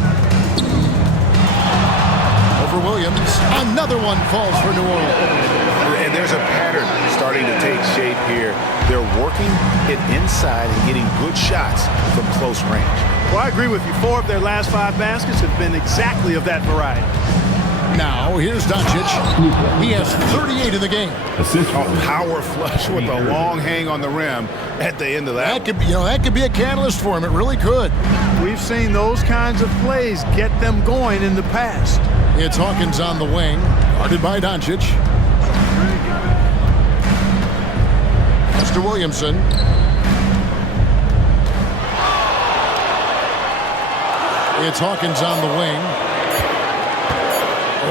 Over Williams. Another one falls for New Orleans. And there's a pattern starting to take shape here. They're working it inside and getting good shots from close range. Well, I agree with you. 4 of their last 5 baskets have been exactly of that variety. Now, here's Doncic. He has 38 in the game. A power flush with a long hang on the rim at the end of that. That could be a catalyst for him. It really could. We've seen those kinds of plays get them going in the past. It's Hawkins on the wing, guarded by Doncic. Pass to Williamson. It's Hawkins on the wing.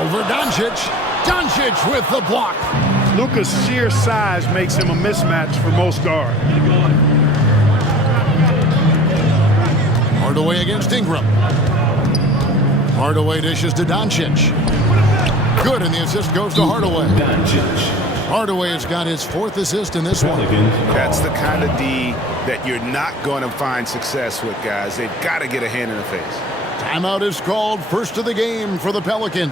Over Doncic. Doncic with the block. Luka's sheer size makes him a mismatch for most guards. Hardaway against Ingram. Hardaway dishes to Doncic. Good, and the assist goes to Hardaway. Hardaway has got his 4th assist in this one. That's the kind of D that you're not going to find success with, guys. They've got to get a hand in the face. Timeout is called. First of the game for the Pelicans.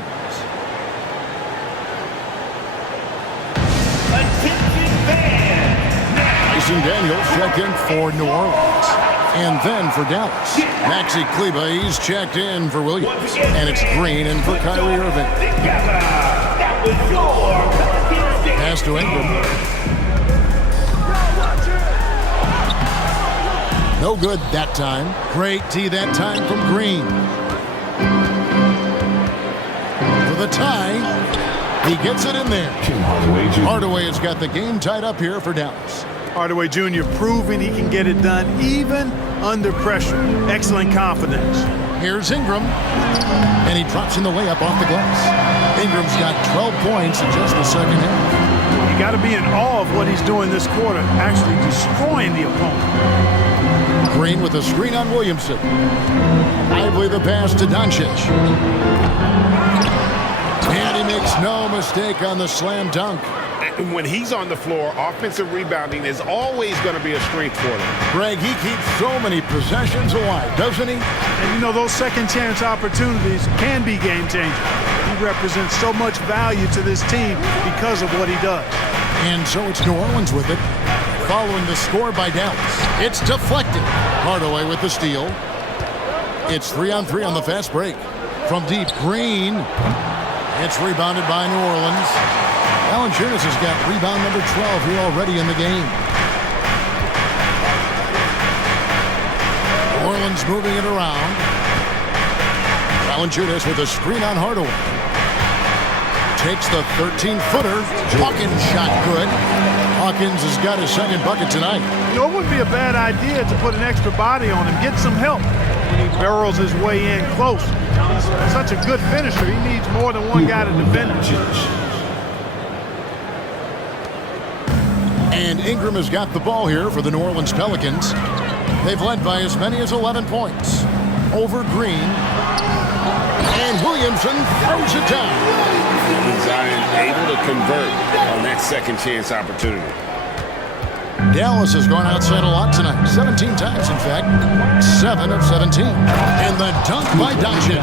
Mason Daniels checked in for New Orleans. And then for Dallas, Maxi Kleber, he's checked in for Williams. And it's Green in for Kyrie Irving. Pass to Ingram. No good that time. Great tee that time from Green. For the tie, he gets it in there. Hardaway has got the game tied up here for Dallas. Hardaway Jr. proving he can get it done even under pressure. Excellent confidence. Here's Ingram, and he drops in the layup off the glass. Ingram's got 12 points in just the second half. You got to be in awe of what he's doing this quarter, actually destroying the opponent. Green with a screen on Williamson. Lively the pass to Doncic. And he makes no mistake on the slam dunk. When he's on the floor, offensive rebounding is always going to be a strength for them. Greg, he keeps so many possessions alive, doesn't he? And you know, those second chance opportunities can be game changers. He represents so much value to this team because of what he does. And so it's New Orleans with it, following the score by Dallas. It's deflected. Hardaway with the steal. It's 3-on-3 on the fast break. From deep, Green. It's rebounded by New Orleans. Valanciunas has got rebound number 12 here already in the game. New Orleans moving it around. Valanciunas with a screen on Hardaway. Takes the 13-footer. Hawkins shot good. Hawkins has got his second bucket tonight. You know, it wouldn't be a bad idea to put an extra body on him, get some help when he barrels his way in close. He's such a good finisher. He needs more than one guy to defend him. And Ingram has got the ball here for the New Orleans Pelicans. They've led by as many as 11 points. Over Green. And Williamson throws it down. Zion able to convert on that second chance opportunity. Dallas has gone outside a lot tonight. 17 times, in fact. 7 of 17. And the dunk by Doncic.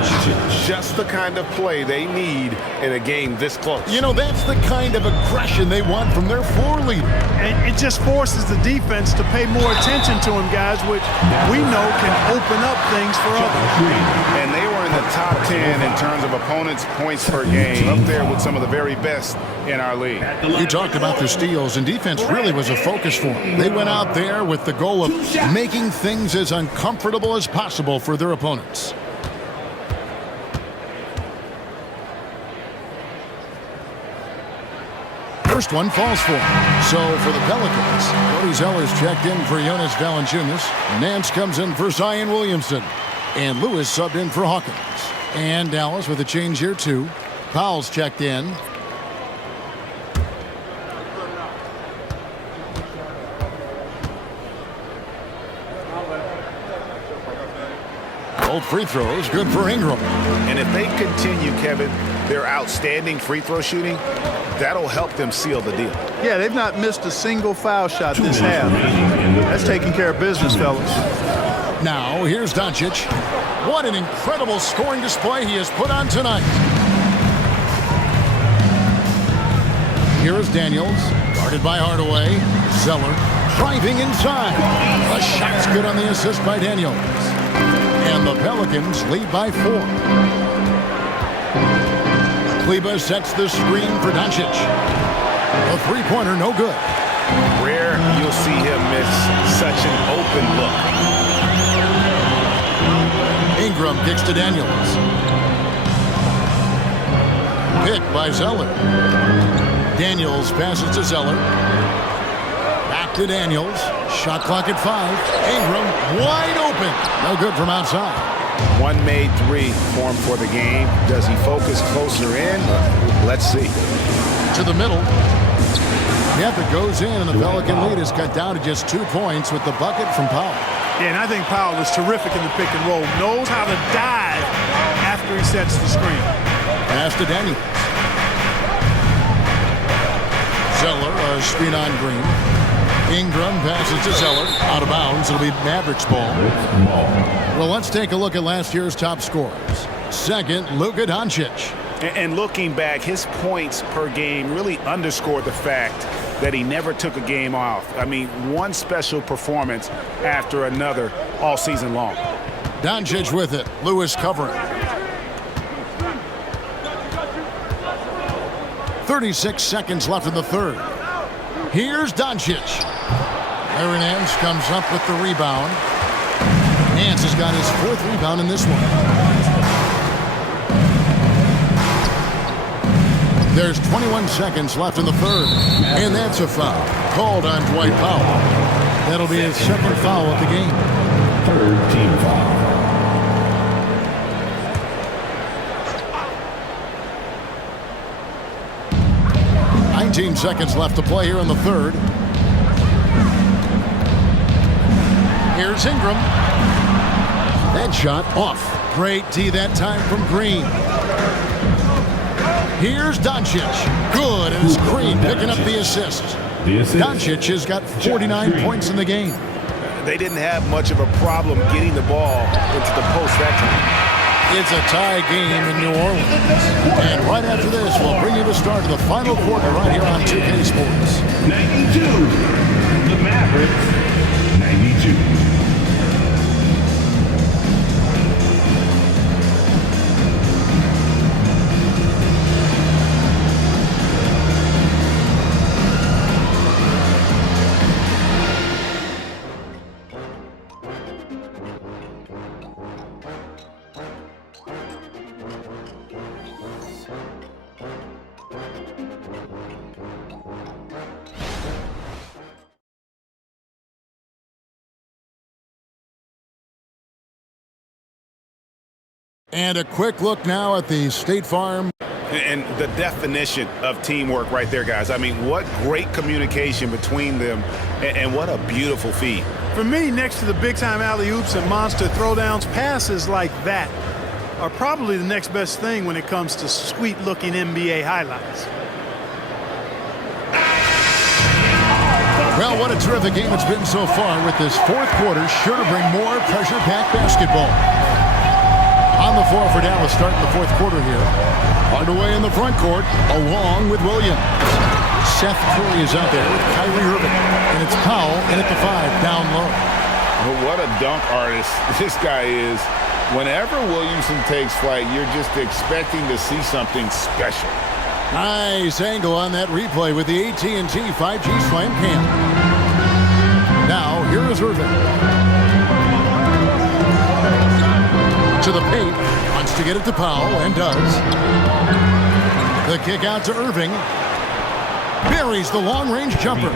Just the kind of play they need in a game this close. You know, that's the kind of aggression they want from their floor leader. And it just forces the defense to pay more attention to him, guys, which we know can open up things for others. And they were in the top 10 in terms of opponents' points per game, up there with some of the very best in our league. You talked about the steals, and defense really was a focus for them. They went out there with the goal of making things as uncomfortable as possible for their opponents. First one falls for him. So for the Pelicans, Cody Zeller's checked in for Jonas Valanciunas. Nance comes in for Zion Williamson. And Lewis subbed in for Hawkins. And Dallas with a change here too. Powell's checked in. Both free throws good for Ingram. And if they continue, Kevin, their outstanding free throw shooting, that'll help them seal the deal. Yeah, they've not missed a single foul shot this half. That's taking care of business, fellas. Now, here's Doncic. What an incredible scoring display he has put on tonight. Here is Daniels, guarded by Hardaway. Zeller driving inside. The shot's good on the assist by Daniels. And the Pelicans lead by 4. Kleba sets the screen for Doncic. A three-pointer, no good. Rare you'll see him miss such an open look. Ingram kicks to Daniels. Picked by Zeller. Daniels passes to Zeller. Back to Daniels. Shot clock at 5. Ingram wide open. No good from outside. One made three formed for the game. Does he focus closer in? Let's see. To the middle. Yep, it goes in, and the Pelican lead is cut down to just 2 points with the bucket from Powell. Yeah, and I think Powell is terrific in the pick and roll. Knows how to dive after he sets the screen. Pass to Daniels. Zeller, a screen on Green. Ingram passes to Zeller. Out of bounds. It'll be Mavericks ball. Well, let's take a look at last year's top scorers. Second, Luka Doncic. And looking back, his points per game really underscored the fact that he never took a game off. I mean, one special performance after another all season long. Doncic with it. Lewis covering. 36 seconds left in the third. Here's Doncic. Aaron Nance comes up with the rebound. Nance has got his 4th rebound in this one. There's 21 seconds left in the third. And that's a foul called on Dwight Powell. That'll be his 2nd foul of the game. 3rd team foul. 19 seconds left to play here in the third. Here's Ingram. That shot off. Great D that time from Green. Here's Doncic. Good, and it's Green picking up the assist. Doncic has got 49 points in the game. They didn't have much of a problem getting the ball into the post that time. It's a tie game in New Orleans. And right after this, we'll bring you the start of the final quarter right here on 2K Sports. 92. The Mavericks. 92. And a quick look now at the State Farm. And the definition of teamwork right there, guys. I mean, what great communication between them, and what a beautiful feed. For me, next to the big-time alley-oops and monster throwdowns, passes like that are probably the next best thing when it comes to sweet-looking NBA highlights. Well, what a terrific game it's been so far, with this 4th quarter sure to bring more pressure-packed basketball. On the floor for Dallas starting the 4th quarter here. Hardaway in the front court along with Williams. Seth Curry is out there with Kyrie Irving. And it's Powell in at the 5 down low. Well, what a dunk artist this guy is. whenever Williamson takes flight, you're just expecting to see something special. Nice angle on that replay with the AT&T 5G Slam Cam. Now, here is Irving. To the paint. Wants to get it to Powell, and does. The kick out to Irving. Buries the long-range jumper.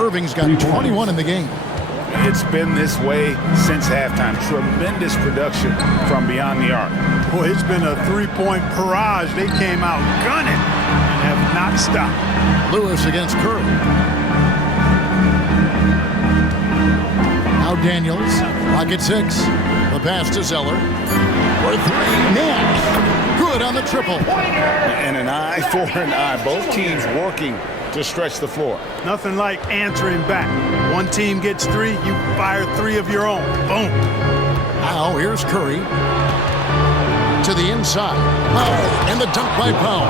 Irving's got 21 in the game. It's been this way since halftime. Tremendous production from beyond the arc. Boy, it's been a three-point barrage. They came out gunning and have not stopped. Lewis against Curry. Now Daniels. Rocket 6. The pass to Zeller. For 3. Nance. Good on the triple. And an eye for an eye. Both teams working to stretch the floor. Nothing like answering back. One team gets 3, you fire 3 of your own. Boom. Now here's Curry. To the inside. Powell, and the dunk by Powell.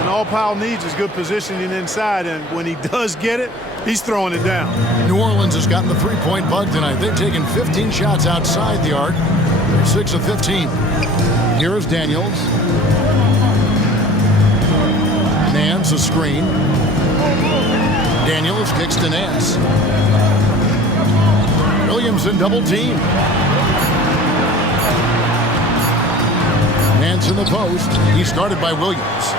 And all Powell needs is good positioning inside, and when he does get it, he's throwing it down. New Orleans has gotten the three-point bug tonight. They've taken 15 shots outside the arc. They're 6 of 15. Here's Daniels. Nance a screen. Daniels kicks to Nance. Williamson double team. Nance in the post. He's guarded by Williams.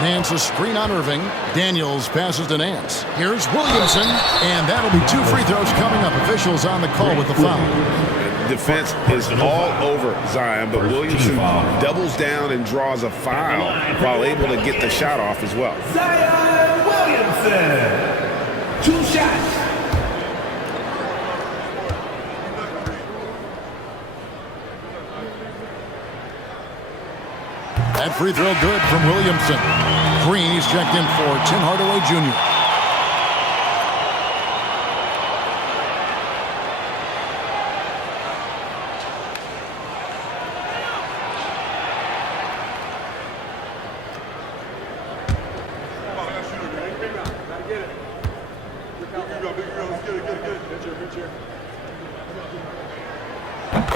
Nance a screen on Irving. Daniels passes to Nance. Here's Williamson, and that'll be 2 free throws coming up. Officials on the call with the foul. Defense is all over Zion, but Williamson doubles down and draws a foul while able to get the shot off as well. Zion Williamson. 2 shots. That free throw good from Williamson. Green, he's checked in for Tim Hardaway Jr.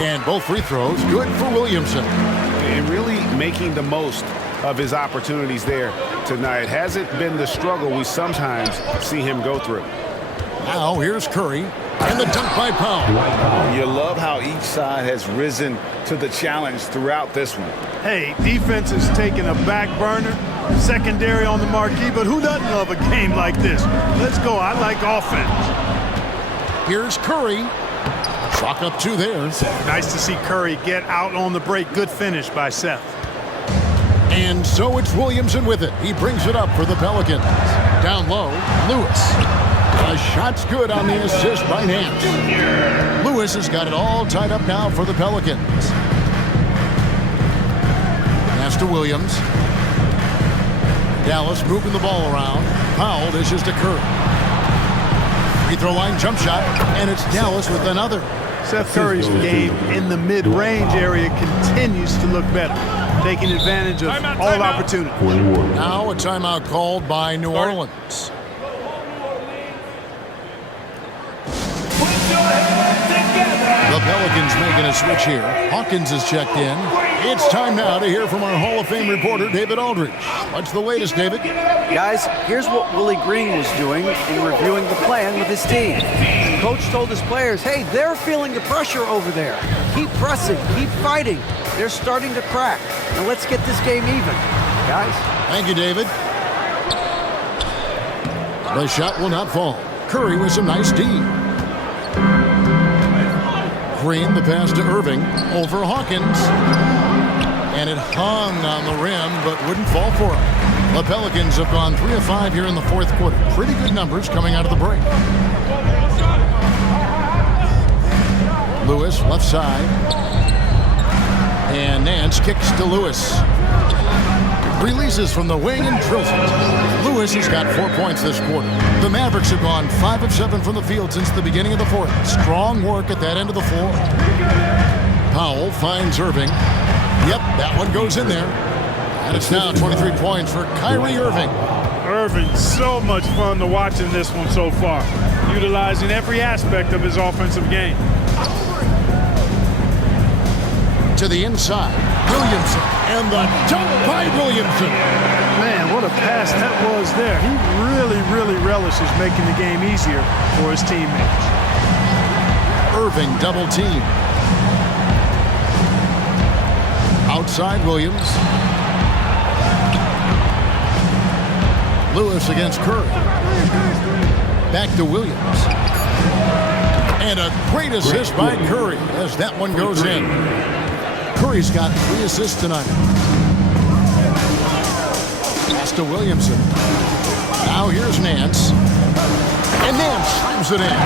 And both free throws good for Williamson. And really making the most of his opportunities there tonight. Hasn't been the struggle we sometimes see him go through. Now here's Curry and the dunk by Powell. You love how each side has risen to the challenge throughout this one. Hey, defense is taking a back burner, secondary on the marquee, but who doesn't love a game like this? Let's go. I like offense. Here's Curry. Chalk up 2 there. Nice to see Curry get out on the break. Good finish by Seth. And so it's Williamson with it. He brings it up for the Pelicans. Down low, Lewis. The shot's good on the assist by Nance. Lewis has got it all tied up now for the Pelicans. Pass to Williams. Dallas moving the ball around. Powell dishes to Curry. Free throw line jump shot, and it's Dallas with another. Seth Curry's game in the mid-range area continues to look better, taking advantage of all opportunity. Now a timeout called by New Orleans. The Pelicans making a switch here. Hawkins is checked in. It's time now to hear from our Hall of Fame reporter, David Aldridge. What's the latest, David? Guys, here's what Willie Green was doing in reviewing the plan with his team. The coach told his players, hey, they're feeling the pressure over there. Keep pressing, keep fighting. They're starting to crack. Now let's get this game even, guys. Thank you, David. The shot will not fall. Curry with some nice D. Green, the pass to Irving, over Hawkins. And it hung on the rim, but wouldn't fall for him. The Pelicans have gone 3 of 5 here in the 4th quarter. Pretty good numbers coming out of the break. Lewis, left side. And Nance kicks to Lewis. Releases from the wing and drills it. Lewis has got 4 points this quarter. The Mavericks have gone 5 of 7 from the field since the beginning of the 4th. Strong work at that end of the floor. Powell finds Irving. Yep, that one goes in there. And it's now 23 points for Kyrie Irving. Irving, so much fun to watch in this one so far, utilizing every aspect of his offensive game. To the inside, Williamson, and the dunk by Williamson. Man, what a pass that was there. He really relishes making the game easier for his teammates. Irving double team. Outside Williams. Lewis against Curry. Back to Williams. And a great assist by Curry as that one goes in. Curry's got 3 assists tonight. Pass to Williamson. Now here's Nance. And Nance slams it in.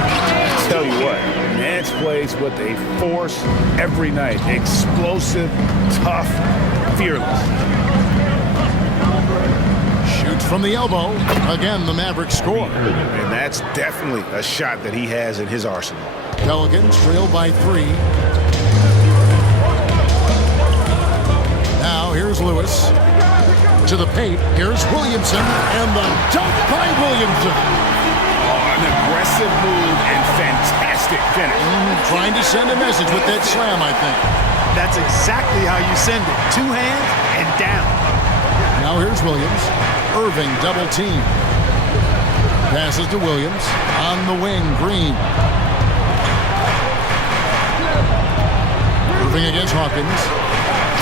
Tell you what, Nance plays with a force every night. Explosive, tough, fearless. Shoots from the elbow. Again, the Mavericks score. And that's definitely a shot that he has in his arsenal. Pelicans trail by 3. Now here's Lewis. To the paint. Here's Williamson. And the dunk by Williamson. An aggressive move and fantastic finish. Trying to send a message with that slam, I think. That's exactly how you send it. 2 hands and down. Now here's Williams. Irving double team. Passes to Williams. On the wing, Green. Irving against Hawkins.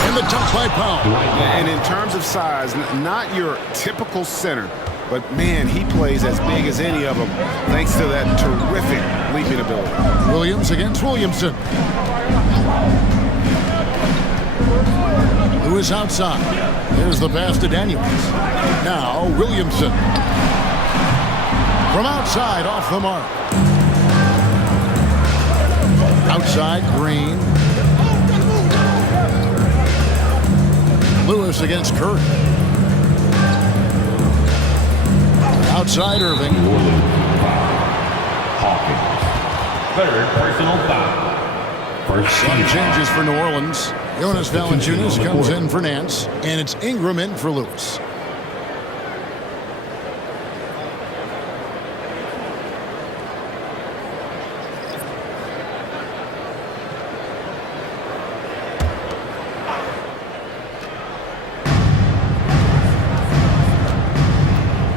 And the dunk by Powell. And in terms of size, not your typical center, but man, he plays as big as any of them thanks to that terrific leaping ability. Williams against Williamson. Lewis outside. There's the pass to Daniels. Now Williamson. From outside, off the mark. Outside, Green. Lewis against Curry. Outside, Irving. Hawkins. Third personal foul. Some changes for New Orleans. Jonas Valanciunas comes in for Nance, and it's Ingram in for Lewis.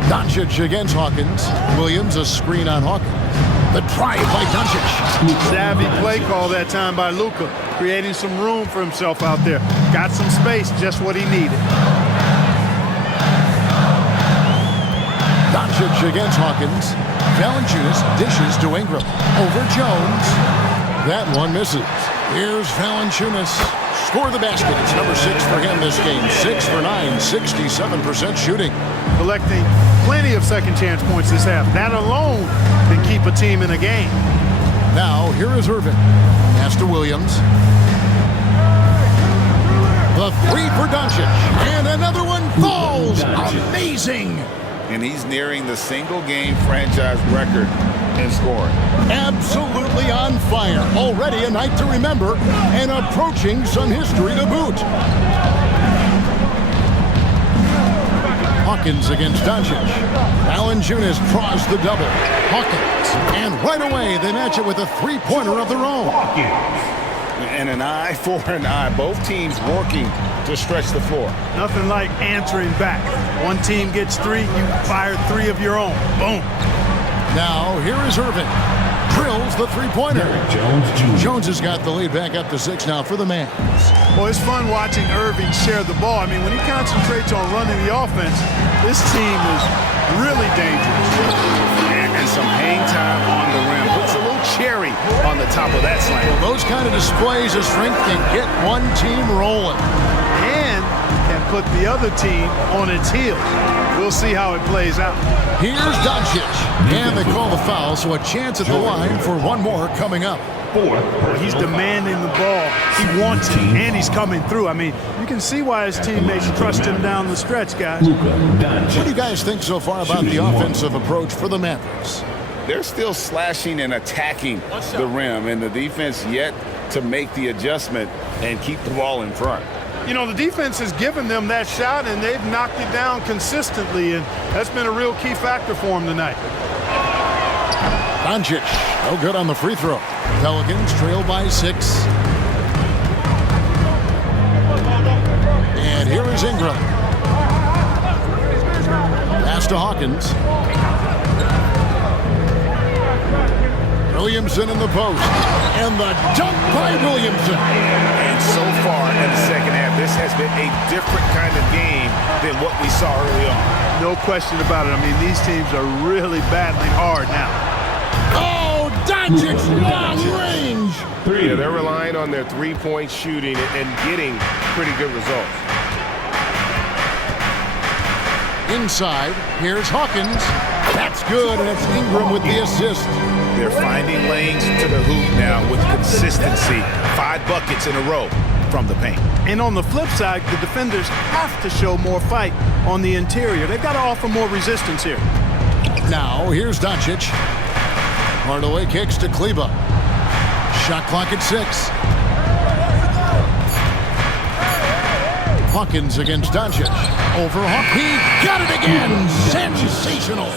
Doncic against Hawkins. Williams a screen on Hawkins. The drive by Doncic. Savvy play call that time by Luka, creating some room for himself out there. Got some space, just what he needed. Doncic against Hawkins. Valanciunas dishes to Ingram. Over Jones. That one misses. Here's Valanciunas. Score the basket. It's number 6 for him this game. 6 for 9, 67% shooting. Collecting plenty of second chance points this half. That alone can keep a team in a game. Now, here is Irving. Pass to Williams. The 3 for Doncic. And another one falls. Amazing. And he's nearing the single-game franchise record in scoring. Absolutely on fire. Already a night to remember and approaching some history to boot. Hawkins against Doncic. Valanciunas draws the double. Hawkins. And right away they match it with a 3-pointer of their own. And an eye for an eye. Both teams working to stretch the floor. Nothing like answering back. One team gets 3, you fire 3 of your own. Boom. Now here is Irving. Drills the 3-pointer. Jones has got the lead back up to 6 now for the Mavs. Well, it's fun watching Irving share the ball. I mean, when he concentrates on running the offense, this team is really dangerous. And some hang time on the rim. Puts a little cherry on the top of that slam. Well, those kind of displays of strength can get one team rolling. And can put the other team on its heels. We'll see how it plays out. Here's Doncic. And they call the foul, so a chance at the line for one more coming up. He's demanding the ball. He wants it, and he's coming through. I mean, you can see why his teammates trust him down the stretch, guys. What do you guys think so far about the offensive approach for the Mavericks? They're still slashing and attacking the rim, and the defense yet to make the adjustment and keep the ball in front. You know, the defense has given them that shot, and they've knocked it down consistently, and that's been a real key factor for them tonight. Doncic, no good on the free throw. Pelicans trail by 6. And here is Ingram. Pass to Hawkins. Williamson in the post. And the dunk by Williamson. And so far in the second half, this has been a different kind of game than what we saw early on. No question about it. I mean, these teams are really battling hard now. Oh, Doncic, long range. Yeah, they're relying on their three-point shooting and getting pretty good results. Inside, here's Hawkins. That's good, and it's Ingram with the assist. They're finding lanes to the hoop now with consistency. 5 buckets in a row from the paint. And on the flip side, the defenders have to show more fight on the interior. They've got to offer more resistance here. Now, here's Doncic. Hardaway kicks to Kleba. Shot clock at 6. Hawkins against Doncic. Over Hawk. He got it again. Sensational.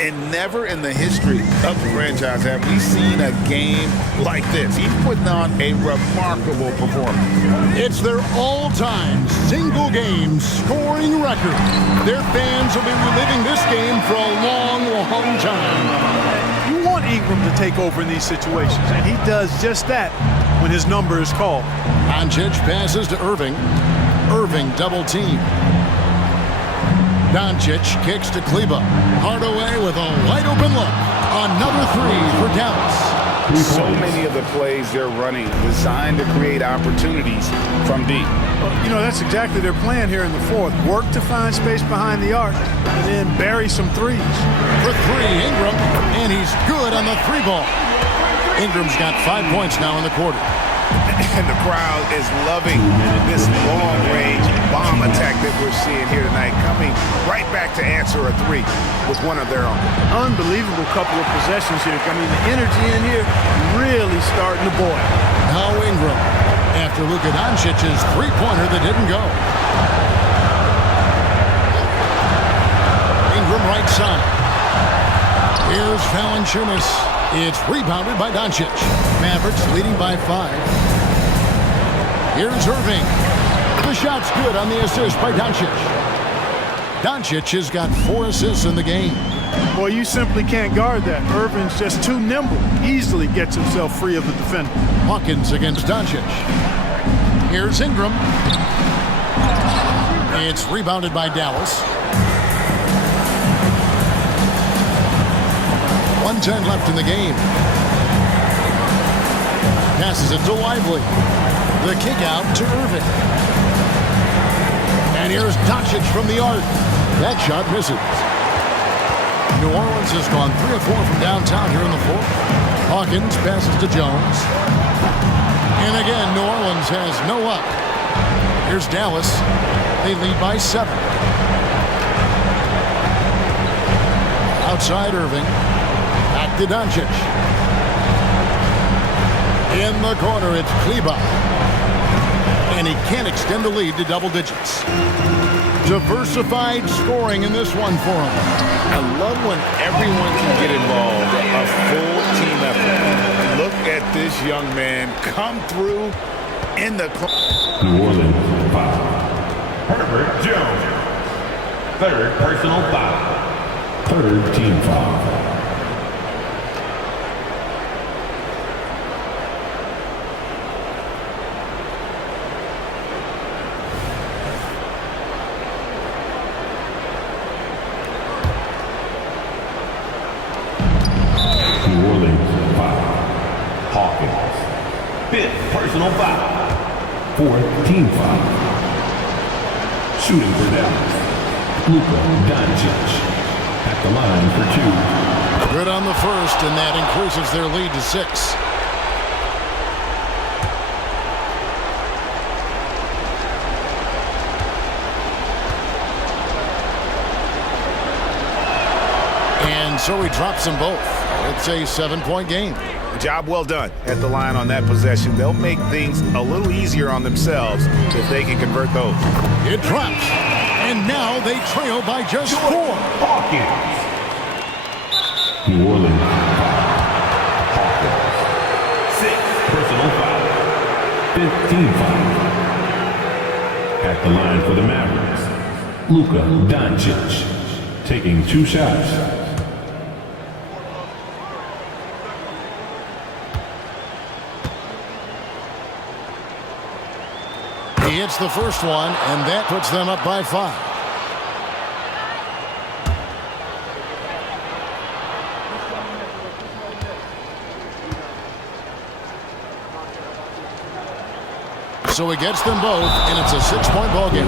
And never in the history of the franchise have we seen a game like this. He's putting on a remarkable performance. It's their all-time single-game scoring record. Their fans will be reliving this game for a long, long time. You want Ingram to take over in these situations, and he does just that when his number is called. Doncic passes to Irving. Irving double team. Doncic kicks to Kleba. Hardaway with a wide open look. Another 3 for Dallas. So many of the plays they're running designed to create opportunities from deep. You know, that's exactly their plan here in the fourth. Work to find space behind the arc and then bury some threes. For 3, Ingram, and he's good on the 3 ball. Ingram's got 5 points now in the quarter. And the crowd is loving this long-range bomb attack that we're seeing here tonight, coming right back to answer a 3 with one of their own. Unbelievable couple of possessions here. I mean, the energy in here really starting to boil. Now Ingram, after Luka Doncic's 3-pointer that didn't go. Ingram right side. Here's Valanciunas. It's rebounded by Doncic. Mavericks leading by 5. Here's Irving. The shot's good on the assist by Doncic. Doncic has got 4 assists in the game. Boy, you simply can't guard that. Irving's just too nimble. Easily gets himself free of the defender. Hawkins against Doncic. Here's Ingram. It's rebounded by Dallas. 1:10 left in the game. Passes it to Lively. The kick out to Irving. And here's Doncic from the arc. That shot misses. New Orleans has gone 3 of 4 from downtown here in the fourth. Hawkins passes to Jones. And again, New Orleans has no up. Here's Dallas. They lead by 7. Outside Irving. Back to Doncic. In the corner, it's Kleba. And he can't extend the lead to double digits. Diversified scoring in this one for him. I love when everyone can get involved, a full team effort. Look at this young man come through in the... New Orleans foul. Herbert Jones. 3rd personal foul. 3rd team foul. New Orleans foul. Hawkins. 5th personal foul. 4th team foul. Shooting for Dallas. Luka Doncic at the line for 2. Good on the first, and that increases their lead to 6. And so he drops them both. It's a 7-point game. Job well done at the line on that possession. They'll make things a little easier on themselves if they can convert those. It drops. And now they trail by just 4. Hawkins. New Orleans foul. Hawkins. 6th personal foul. 5th team foul. At the line for the Mavericks, Luka Doncic, taking 2 shots. He hits the first one, and that puts them up by 5. So he gets them both, and it's a 6-point ball game.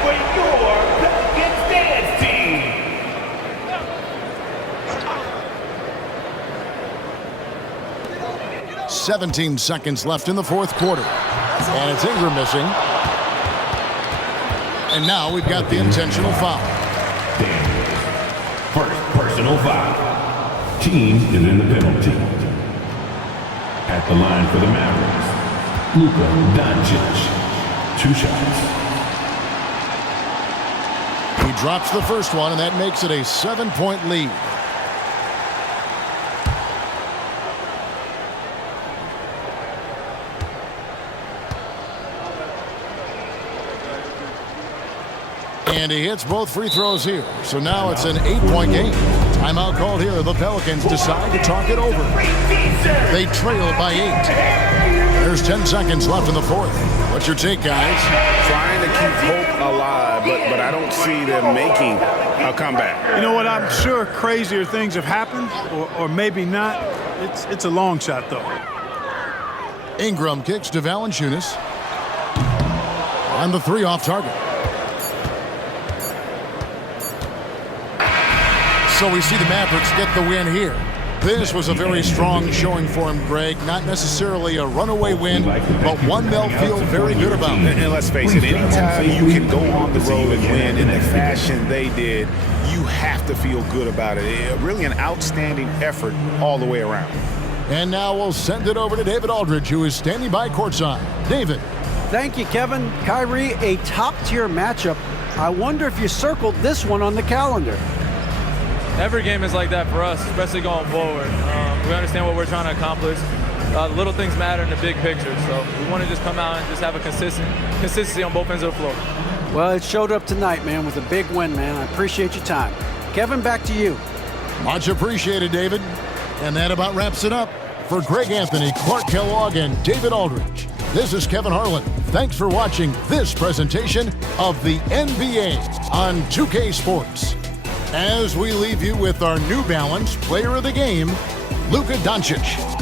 For your Pelicans dance team. 17 seconds left in the fourth quarter. And it's Ingram missing. And now we've got the intentional foul. First personal foul. Team is in the penalty. At the line for the Mavericks, Luka Doncic. 2 shots. He drops the first one, and that makes it a 7-point lead. And he hits both free throws here. So now it's an 8-point game. Timeout called here. The Pelicans decide to talk it over. They trail by 8. There's 10 seconds left in the fourth. What's your take, guys? Trying to keep hope alive, but I don't see them making a comeback. You know what? I'm sure crazier things have happened, or maybe not. It's a long shot, though. Ingram kicks to Valanciunas. And the 3 off target. So we see the Mavericks get the win here. This was a very strong showing for him, Greg. Not necessarily a runaway win, but one they'll feel very good about. And let's face it, anytime you can go on the road and win in the fashion they did, you have to feel good about it. Really an outstanding effort all the way around. And now we'll send it over to David Aldridge, who is standing by courtside. David. Thank you, Kevin. Kyrie, a top-tier matchup. I wonder if you circled this one on the calendar. Every game is like that for us, especially going forward. We understand what we're trying to accomplish. Little things matter in the big picture, so we want to just come out and just have a consistency on both ends of the floor. Well, it showed up tonight, man, with a big win, man. I appreciate your time. Kevin, back to you. Much appreciated, David. And that about wraps it up. For Greg Anthony, Clark Kellogg, and David Aldridge, this is Kevin Harlan. Thanks for watching this presentation of the NBA on 2K Sports. As we leave you with our New Balance Player of the Game, Luka Doncic.